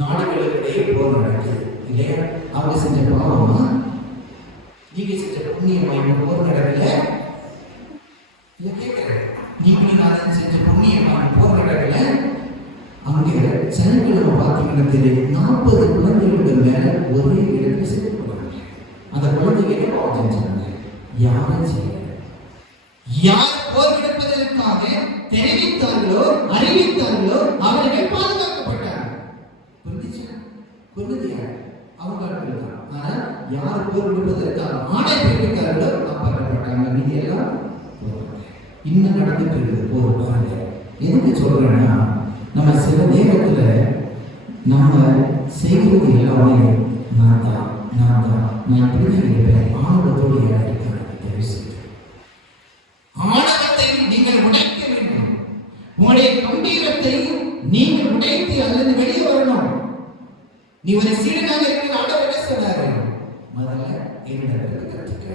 நாடுகளுக்கிடையே போர் நடக்குது இல்லையா? அவங்க செஞ்ச பாவமா, நீங்க செஞ்ச புண்ணியமா? போர் நடக்கல. நீங்க நான் செஞ்ச புண்ணியமா போர் நடக்கல. அங்கே சனிக்கிழமை பார்த்தீங்கன்னா தெரியும், 40 குழந்தைகளுக்கு மேல ஒரே இடத்துல சேர்த்து போறாங்க. அந்த குழந்தைகளை பாவம் செஞ்சாங்க. யாரும் செய்யல. யார் போர் எடுப்பதற்காக தெரிவித்தார்களோ அறிவித்தார்களோ அவர்கள் பாதுகாக்கப்பட்டார்கள். அவங்க தான். ஆனால் யார் போர் எடுப்பதற்காக ஆணை பிறப்பித்தார்களோ காப்பாற்றப்பட்டாங்க. மீதியெல்லாம் இன்னும் நடந்துட்டு இருக்குது போர். பாருங்க, எதுக்கு சொல்றேன்னா, நம்ம சில நேரத்துல நம்ம செய்வது எல்லாமே நான் இப்படிதான் இருப்பேன், ஆணவத்தோடு இருக்காங்க. ஆணவத்தை நீங்கள் உடைக்க வேண்டும். உங்களுடைய கம்பீரத்தை நீங்கள் உடைத்து அல்லது வெளியே வரணும். நீ ஒரு சீடனாக இருக்கிற ஆண்டவர் என்ன சொன்னாரு? முதல்ல என்னிடத்தில் கற்றுக்க.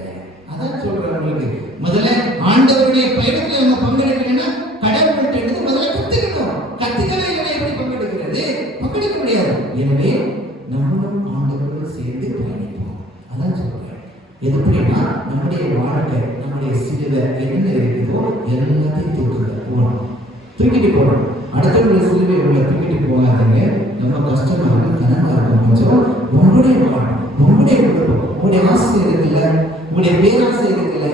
அதான் சொல்றேன் உங்களுக்கு. முதல்ல ஆண்டவருடைய பயணத்தில் நம்ம பங்கெடுக்கணும்னா கடவுள்கிட்ட இருந்து முதல்ல கத்துக்கணும். கத்துக்கவே இல்லைன்னா எப்படி பங்கெடுக்கிறது? பங்கெடுக்க முடியாது. எனவே நம்மளும் ஆண்டவரோடு சேர்ந்து பயணிப்போம். அதான் சொல்றேன். எப்படின்னா நம்முடைய வாழ்க்கை, நம்முடைய சிலுவை என்ன இருக்குதோ எல்லாத்தையும் தூக்கிட்டு போகணும். அடுத்தவங்களுடைய சிலுவை உங்களை தூக்கிட்டு போகாதீங்க. ரொம்ப கஷ்டமா இருக்கு, கனமா இருக்கும். கொஞ்சம் உங்களுடைய வாழ்க்கை, உங்களுடைய குடும்பம், உங்களுடைய ஆசை இருக்குல்ல, உங்களுடைய பேராசை இருக்குல்ல,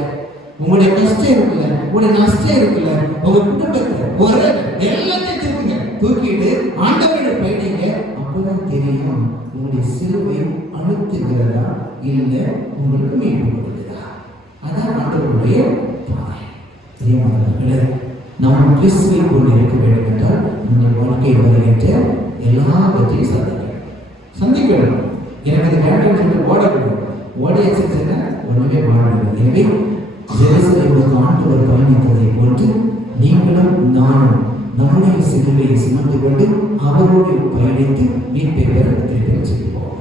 உங்களுடைய கஷ்டம் இருக்குல்ல, உங்களுடைய நஷ்டம் இருக்குல்ல, உங்க குடும்பத்தை ஒரு எல்லா உங்களுடைய சிலுவை அழுத்துகிறதா இல்லை உங்களுக்கு மீட்பு கொடுக்குதா? அதான் ஆண்டவருடைய பாதை. பிரியமானவர்களே, நாம் கிறிஸ்துவை போல் இருக்க வேண்டும் என்றால் உங்கள் வாழ்க்கை வருகின்ற எல்லாவற்றையும் சந்திக்கணும். எனக்கு அது வேண்டாம் சொல்லிட்டு ஓடக்கூடாது. ஓடியாச்சுன்னா ஒன்றுமே வாழவில்லை. எனவே ஜெருசலேமுக்கு ஆண்டவர் பயணித்ததை போன்று நீங்களும் நானும் நம்முடைய சிலுவையை சுமந்து கொண்டு அவரோடு பயணித்து மீட்பை பெற திருப்பி செய்வோம்.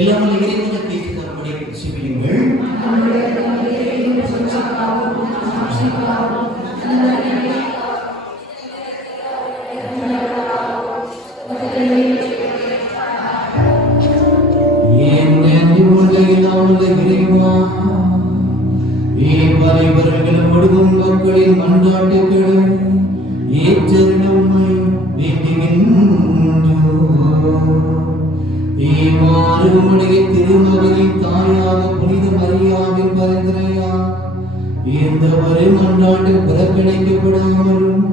எல்லாமே இறைவனுக்கு ஏற்றபடி செய்யுங்கள். இவர்களும் மக்களின் மன்றாட்டுகளும் ஏற்றருளுமை வேண்டுகின்றோம். திருமகனின் தாயாக புனித மரியாவின் பரிந்துரையா இந்த வரை மன்றாட்டு புறக்கணிக்கப்படாமலும்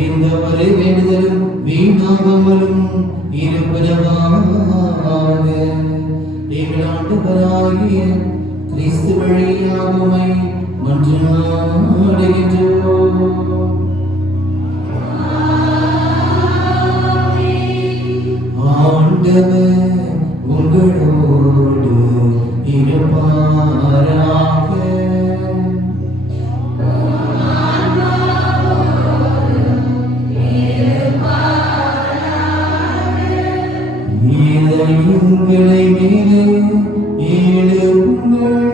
இந்த வரை வேண்டுதலும் வீணாகாமலும் இருப்பதாக எங்கள் ஆண்டவராகிய கிறிஸ்து வழியாகமை மன்றாடுகின்றோம். ஆண்டவர் உங்களோடு இருப்பாராக. உங்களை மேலே ஏழுங்கள்.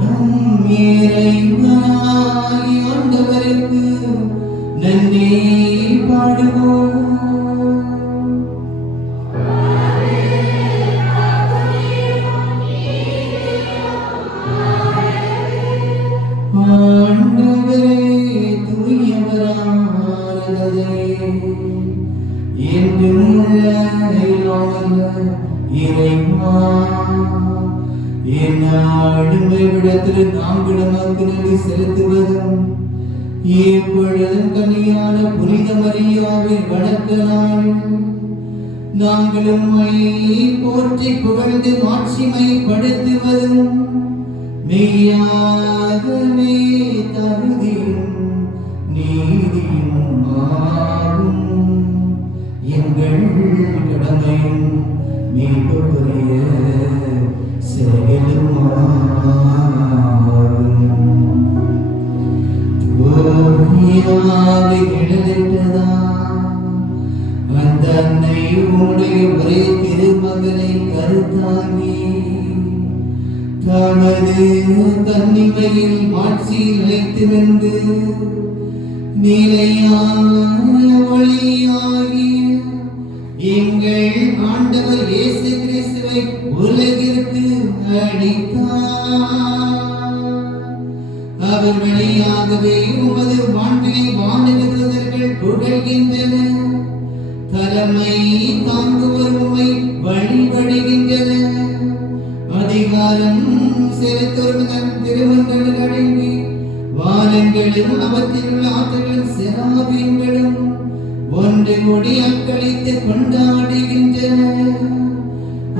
நம் இறைவனாகிய ஆண்டவருக்கு நன்றி பாடுவோம். ஆண்டவரே தூயவரானவரே, என்றுமுள்ள இறைவா, எந்நாளும் இவ்விடத்தில் நாங்கள் நமக்கு நன்றி செலுத்துவதும் இப்பொழுதும் கன்னியான புனித மரியாவின் வணக்க நாளில் நாங்களும் போற்றி புகழ்ந்து மாட்சிமைப்படுத்துவதும் மெய்யாகவே தகுதியும் நீதியும் ஆகும். எங்கள் கடமையும் மீட்புரிய செயலும் ஆகும். எழுதிட்டதா அந்த அன்னை உடைய ஒரே திருமகனை கருத்தாங்கி தமது தன்னிமையில் மாட்சியில் வைத்து வந்து நிலையான ஒளியாகிய எங்கள் ஆண்டவர் பாடுகின்றன. தலைமை தாங்குவோர் உம்மை வழிபடுகின்றன. அதிகாரம் செலுத்துவோர் திருமணங்கள் அடங்கி வானங்களும் அவற்றில் உள்ள ஆற்றல்களும் செராபீன்களும் ஒன்று கூடி அக்களித்து கொண்டாடுகின்றன.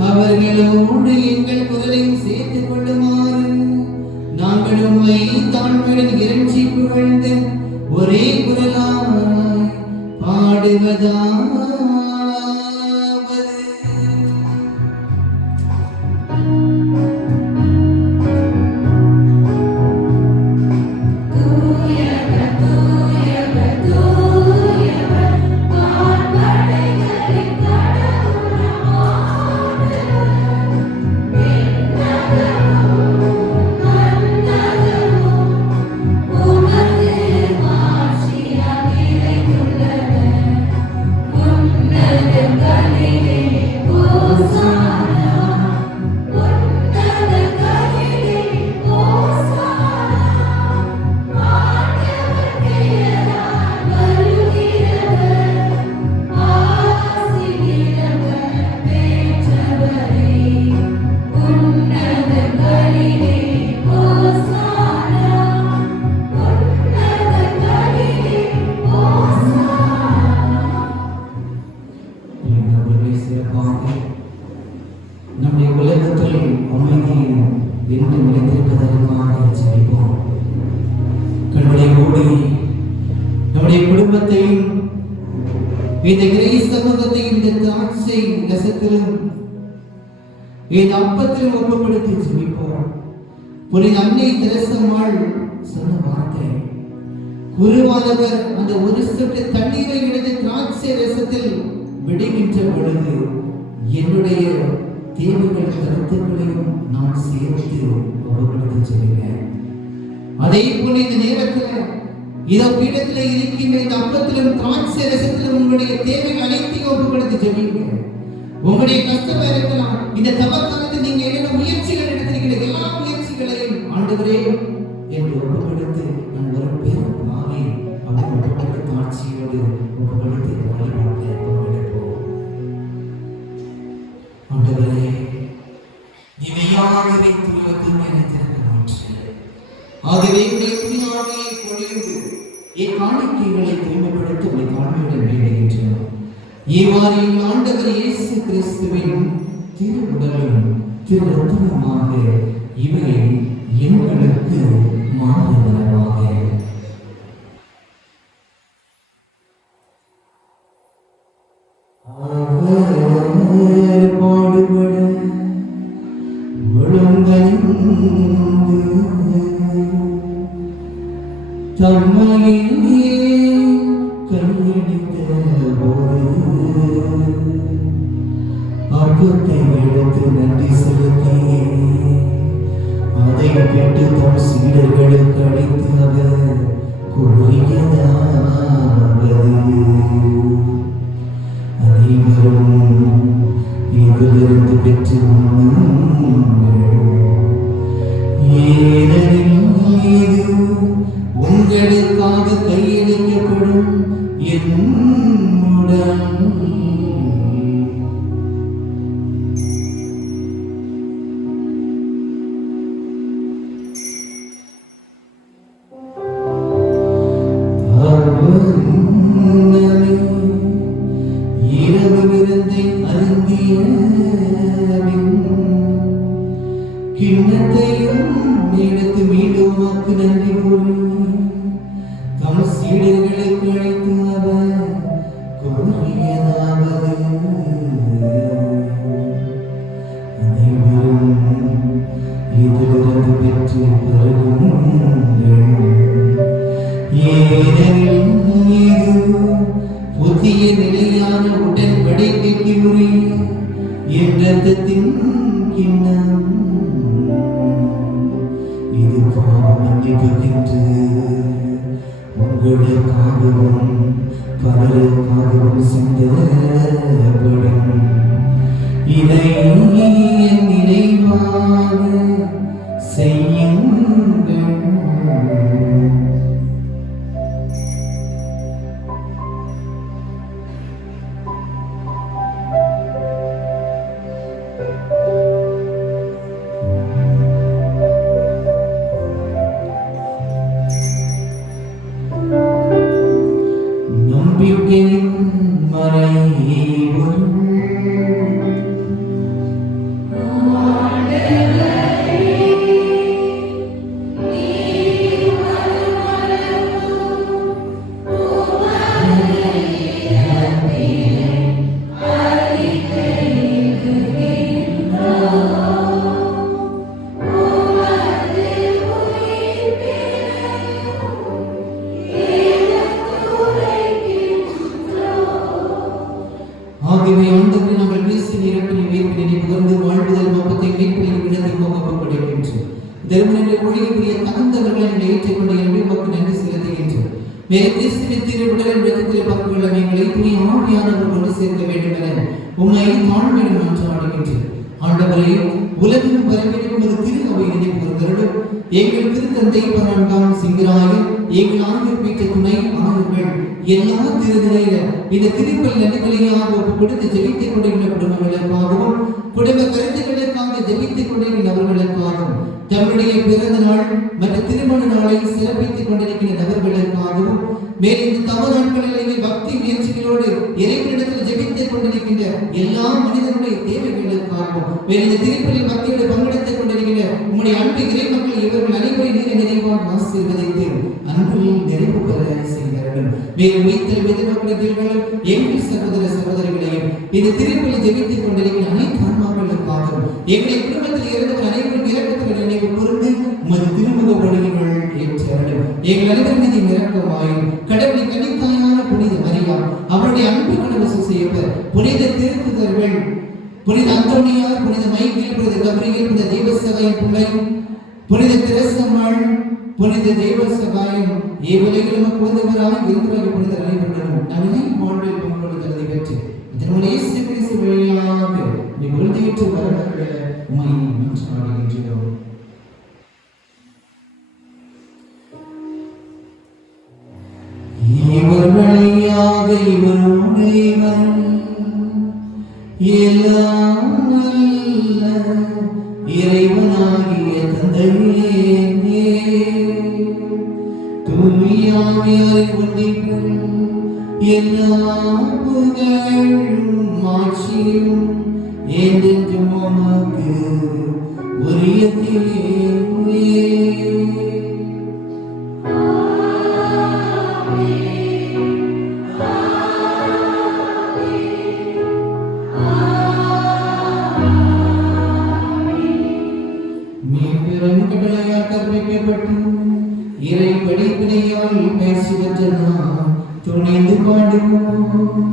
அவர்களோடு எங்கள் குரலையும் சேர்த்துக் கொள்ளுமாறு நாங்கள் உம்மை தாழ்மையுடன் இறைஞ்சி புகழ்ந்து ஒரே குரலாய் பாடுவதாவது. நம்முடைய உலகத்தில் அமைதியும் என்று நிலைத்திருப்பதற்காக ஜெபிப்போம். கண்களை மூடி நம்முடைய குடும்பத்தையும் இந்த இறை சமூகத்தையும் இந்த திராட்சை ரசத்திலும் இந்த அப்பத்திலும் ஒப்புப்படுத்தி ஜெபிப்போம். புனித அன்னை தெரசம்மாள் சொன்ன வார்த்தை, குருவானவர் அந்த ஒரு சொட்டு தண்ணீரை எடுத்து திராட்சை ரசத்தில் விடுகின்ற பொழுது என்னுடைய தேவைகள் கருத்துக்களையும் நான் சேர்த்து ஒப்புப்படுத்தி சொல்லுங்க. அதே போல இந்த நேரத்தில் இதோ பீடத்தில் இருக்கின்ற இந்த அப்பத்திலும் திராட்சை ரசத்திலும் உங்களுடைய தேவைகள் அனைத்தையும் ஒப்புப்படுத்தி சொல்லுங்க. உங்களுடைய கஷ்டமா இருக்கலாம். இந்த தவக்காலத்தில் நீங்க என்னென்ன முயற்சிகள் எடுத்திருக்கிறீங்க, எல்லா முயற்சிகளையும் ஆண்டவரே என்று ஒப்புப்படுத்தி நான் ஒரு பெரும் பாவி அவர் ஒப்புப்படுத்தி தாட்சியோடு ஒப்புப்படுத்தி வழிபாட்டை ஒப்புக்கொடுப்போம். ஆண்டவரே, இவையாகவே துன்பத்தில் நினைத்திருக்கிறாற்று. ஆகவே புனியாவியை பொழிந்து காணிக்கைகளை தூய்மைப்படுத்த உங்களை தாழ்மையுடன் வேண்டுகின்றோம். இவ்வாறு ஆண்டவர் இயேசு கிறிஸ்துவின் திருவுடலும் திரு ரத்தமுமாக இவை எங்களுக்கு மாறுதலாக. நன்றி செலுத்தி அதை பெற்று தம் சீடர்களுக்கு அழைத்து அவர் கூறியதாவது, அனைவரும் இதிலிருந்து பெற்று ஏனெனில் இது உங்களுக்காக கையளிக்கப்படும் என் உடல். கிண்ணத்தையும் எடுத்து மீண்டும் வாக்கு நன்றி கூறி தம் சீடர்களுக்கு அழைத்து அவர் கூறியதாவது, அனைவரும் இதிலிருந்து பெற்று பருகுங்கள். ஏனெனில் இது புதிய நிலையான உடன்படிக்கைக்கு உரிய என் இரத்தத்தின் கிண்ணம். இது பாவ மன்னிப்புக்கென்று உங்களுக்காகவும் பலருக்காகவும் சிந்தப்படும். இதை என் நினைவாக செய்யுங்கள். ஆகவே ஆண்டவரே, நாங்கள் கிறிஸ்துவின் இறப்பினை உயிர்ப்பினை புகழ்ந்து வாழ்வுதல் மப்பத்தை மீட்பின் விடத்தை முகப்பு கொடுக்கின்றோம். திருமணங்களை ஒழியக்கூடிய தகுந்தவர்களை நீங்கள் ஏற்றுக்கொண்டு எனவே உமக்கு நன்றி செலுத்துகின்றோம். மேலே கிறிஸ்துவின் திருவுடலின் இரத்தத்தில் பங்குள்ள எங்களை துணி ஆவியானவர் கொண்டு சேர்க்க வேண்டும் என உம்மை தாழ்மையிடம் மன்றாடுகின்றோம். ஆண்டவரே, உலகின் பரப்பிற்கும் ஒரு திரு அவை நினைவுறும் எங்கள் திருத்தந்தை பரந்தாம் சிங்கராயர், எங்கள் ஆண்டவர் வீட்டு துணை ஆளுங்கள் எல்லா திருநிலையில இந்த திருப்பல் நன்மைகளையாக ஒப்பு கொடுத்து ஜெபித்துக் கொண்டிருக்கிற குடும்பங்களுக்காகவும் குடும்ப கருத்துக்களுக்காக ஜெபித்துக் கொண்டிருக்கிற நபர்களுக்காகவும் தம்முடைய பிறந்த நாள் மற்றும் திருமண நாளை சிறப்பித்துக் கொண்டிருக்கிற நபர்களுக்காகவும் மேலும் இந்த தவ நாட்களிலேயே பக்தி முயற்சிகளோடு இறைவனிடத்தில் ஜெபித்துக் கொண்டிருக்கின்ற எல்லா மனிதனுடைய தேவைகளுக்காகவும் மேலும் இந்த திருப்பலில் பக்தியோடு பங்கெடுத்துக் கொண்டிருக்கிற உங்களுடைய அன்பு இறை மக்கள் இவர்கள் அனைவரையும் நீங்க நிறைவாக ஆசீர்வதித்து அன்பில் நிறைவு பெற செய்கிறார்கள். மேலும் மீத்தல் விதமாக்கள் எங்கள் சகோதர சகோதரிகளையும் இந்த திருப்பலி ஜெபித்துக் கொண்டிருக்கிற அனைத்து ஆன்மாக்களுக்காகவும் எங்களுடைய குடும்பத்தில் இருந்தவர் அனைவரும் இறக்கத்தில் நினைவு கூர்ந்து உமது திருமுக ஒளிகள் ஏற்றார்கள். எங்கள் அனைவரும் மீது இறக்கமாயும் கடவுளின் கனித்தாயான புனித மரியா, அவருடைய அன்பு கடவுள் செய்யப்ப புனித திருத்துதர்கள் புனித அந்தோனியார், புனித மைக்கேல், புனித கபிரியேல், புனித தேவசகாயம் பிள்ளை, புனித திரேசம்மாள், புனித தேவசகாயம் ஏவலைகளும் குழந்தைகளாக இருக்கிற புனித அனைவருடனும் நன்மை வாழ்வில் பங்கெடுத்ததை பெற்று இதனுடைய இயேசு கிறிஸ்து வழியாக நீ உறுதியற்று வரவர்கள உம்மை மன்றாடுகின்றோம். இவர் வழியாக இவரோடு இவன் எல்லாம் அல்ல இறைவனாகிய தந்தையே, தூய்மையாவியாரை ஒன்றிப்பு எல்லா புகழும் மாட்சியும் என்றென்றும் உமக்கு உரியதே. இறை படிப்பினையால் பயிற்சி பெற்ற நாம் துணிந்து பாடுவோம்.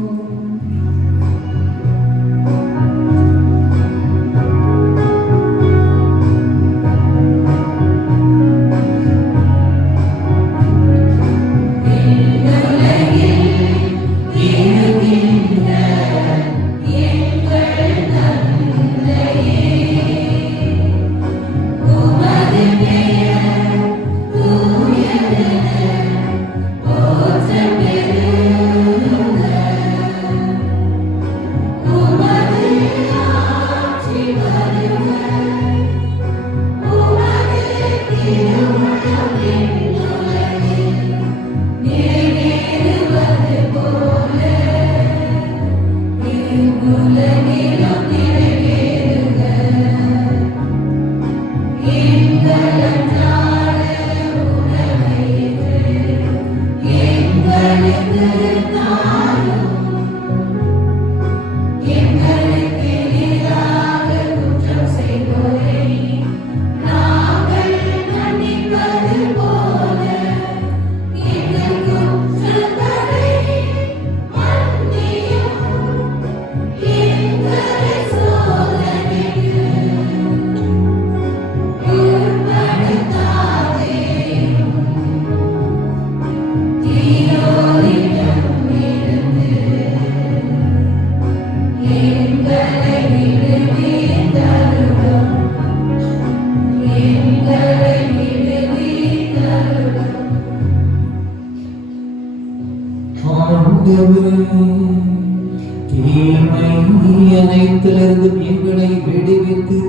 அனைத்திலிருந்து எங்களை விடுவித்து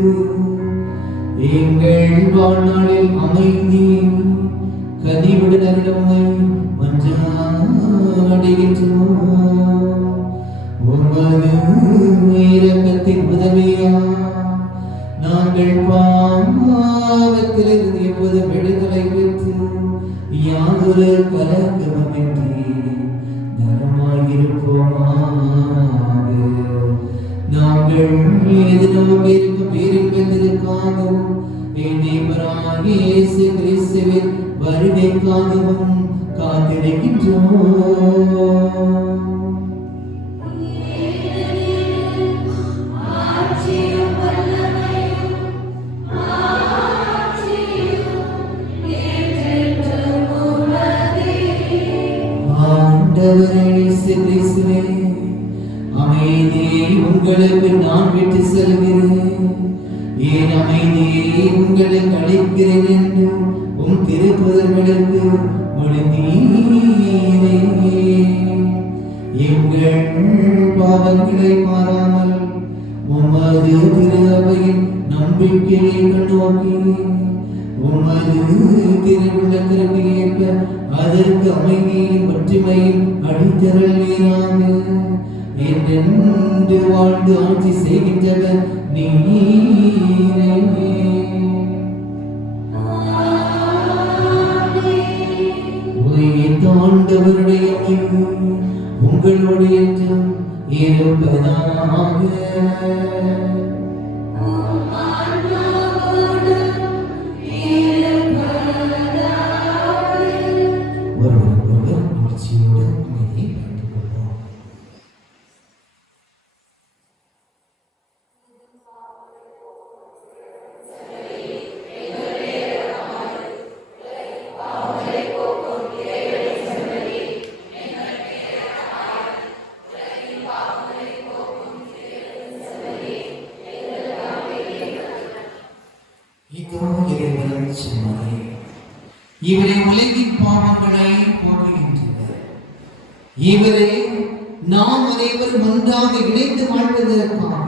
எங்கள் வாழ்நாளில் அமைதி கனிவுடனருடமை மன்றாடுகின்றோம். உமது இரக்கத்தின் உதவியா நாங்கள் பாவத்திலிருந்து எப்போது விடுதலை பெற்று யாதொரு கலக்கமின்றி நாங்கள் எதிர்நோக்கியிருக்கும் பேரின்பத்திற்காகவும் இயேசு கிறிஸ்துவின் வருகைக்காகவும் காத்திருக்கின்றோம். ஆண்டவரே இயேசு கிறிஸ்துவே, அமைதியை உங்களுக்கு நான் விட்டு செல்கிறேன், என் அமைதியை உங்களுக்கு அளிக்கிறேன் என்று உம் திருப்புதர்களுக்கு மொழிந்தீரே. எங்கள் பாவங்களை மாறாமல் உமது திரு அவையின் நம்பிக்கையை கண்ணோக்கி உமது திருவுள்ளத்திற்கு ஏற்ப அதற்கு அமைதியும் ஒற்றுமையும் அடித்தருள்வீராக. என்றென்று வாழ்ந்து ஆட்சி செய்கின்றவர் நீரே. ஆண்டவருடைய அமைதி உங்களோடு என்றும் இருப்பதாக. ஒருவருக்கொருவர் அமர்ச்சியோடு அமைதியை பகிர்ந்து கொள்வோம். இவரே உலகின் பாவங்களை போக்குகின்றனர். இவரே நாம் அனைவரும் ஒன்றாக இணைந்து வாழ்வதற்காக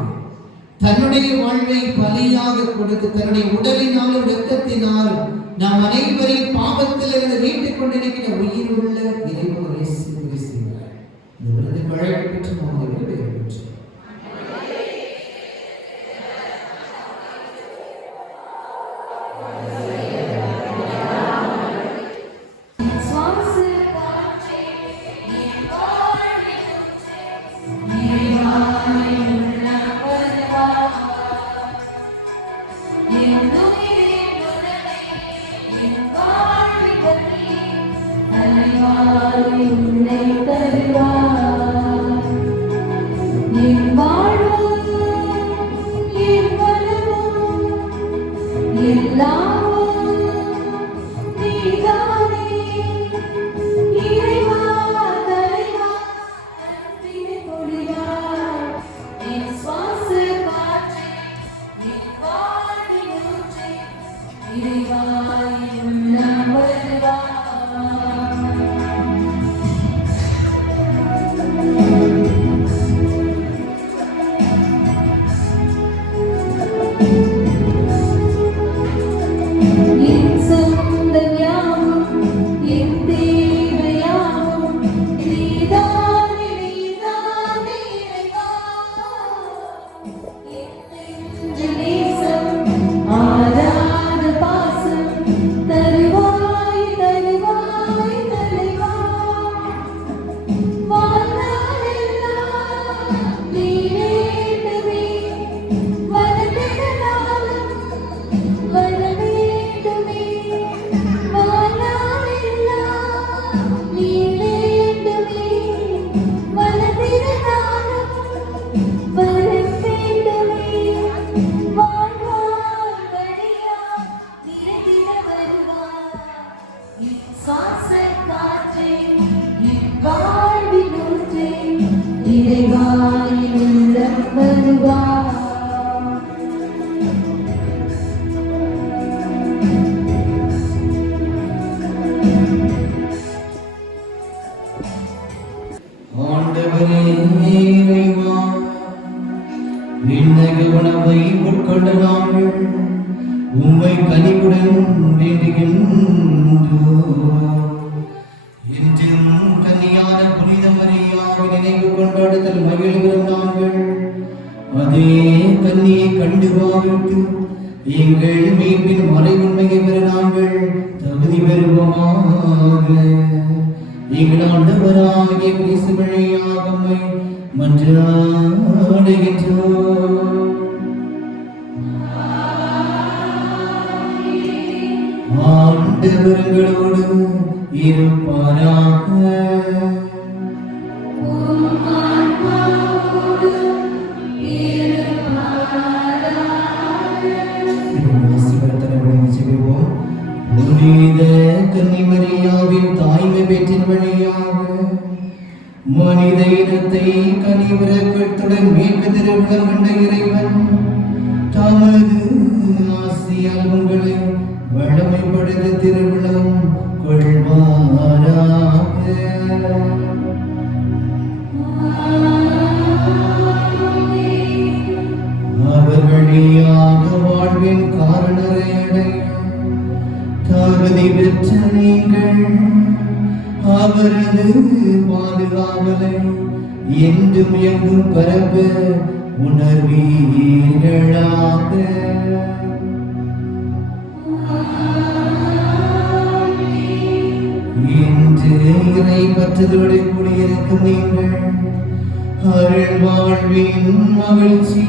தன்னுடைய வாழ்வை பலியாக கொடுத்து தன்னுடைய உடலினாலும் இரத்தத்தினாலும் நாம் அனைவரையும் பாவத்திலிருந்து மீட்டுக் கொண்டிருக்கிற உயிர் உள்ள இறைவன் இயேசு கிறிஸ்து. இந்த விருது வழக்கு பெற்று நாம் பெற்று உணவை உட்கொண்ட நாங்கள் உம்மை கனிவுடன் வேண்டுகின்றோம். என்றும் கன்னியான புனித மரியாவின் நினைவு கொண்டாடுதல் மகிழ்கிறோம். நாங்கள் அதே கன்னியை கண்டு வாழ்த்து எங்கள் மீட்பின் மறை உண்மையை பெற நாங்கள் தகுதி பெறுவோமாக. எங்கள் ஆண்டவராகிய கிறிஸ்து வழியாக உம்மை மன்றாடுகின்றோம். ஆண்டவர்களோடு இருப்பாராக. புனித கன்னிமரியாவின் தாய்மை பெற்றின் வழியாக கனிவிரக்கத்துடன் மீட்பு திருவிழம் கண்ட இறைவன் தமது ஆசியால் உங்களை வளமைப்படுத்த திருவிழம் கொள்வாராக. அவர் வழியாக வாழ்வின் காரணரை அடைய தகுதி பெற்ற நீங்கள் அவரது பாதுகாவலை என்றும் எங்கும் பரப்ப உணர்வீர்களாக. இன்று இறை பற்றதோடு கூடியிருக்கும் நீங்கள் அருள் வாழ்வின் மகிழ்ச்சி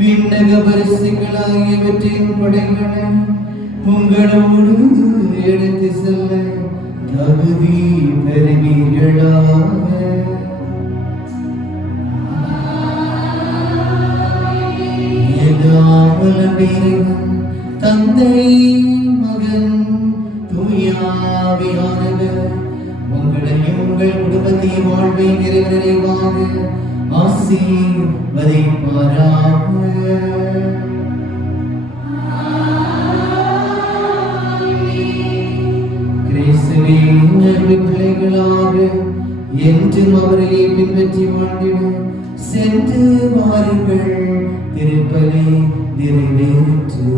விண்ணக பரிசுகள் ஆகியவற்றின் படைகளை உங்களோடு எடுத்து செல்ல தகுதி பெறுவீர்களாக. தந்தை மகன் தூயாவியானவர் உங்களையும் உங்கள் குடும்பத்தையும் வாழ்வை நிறைவாக ஆசீர்வதிப்பாராக. கிறிஸ்துவின் பிள்ளைகளாக என்றும் அவரையே பின்பற்றி வாழ்ந்திட சென்று வாருங்கள். திருப்பலி நிறைவேற்று.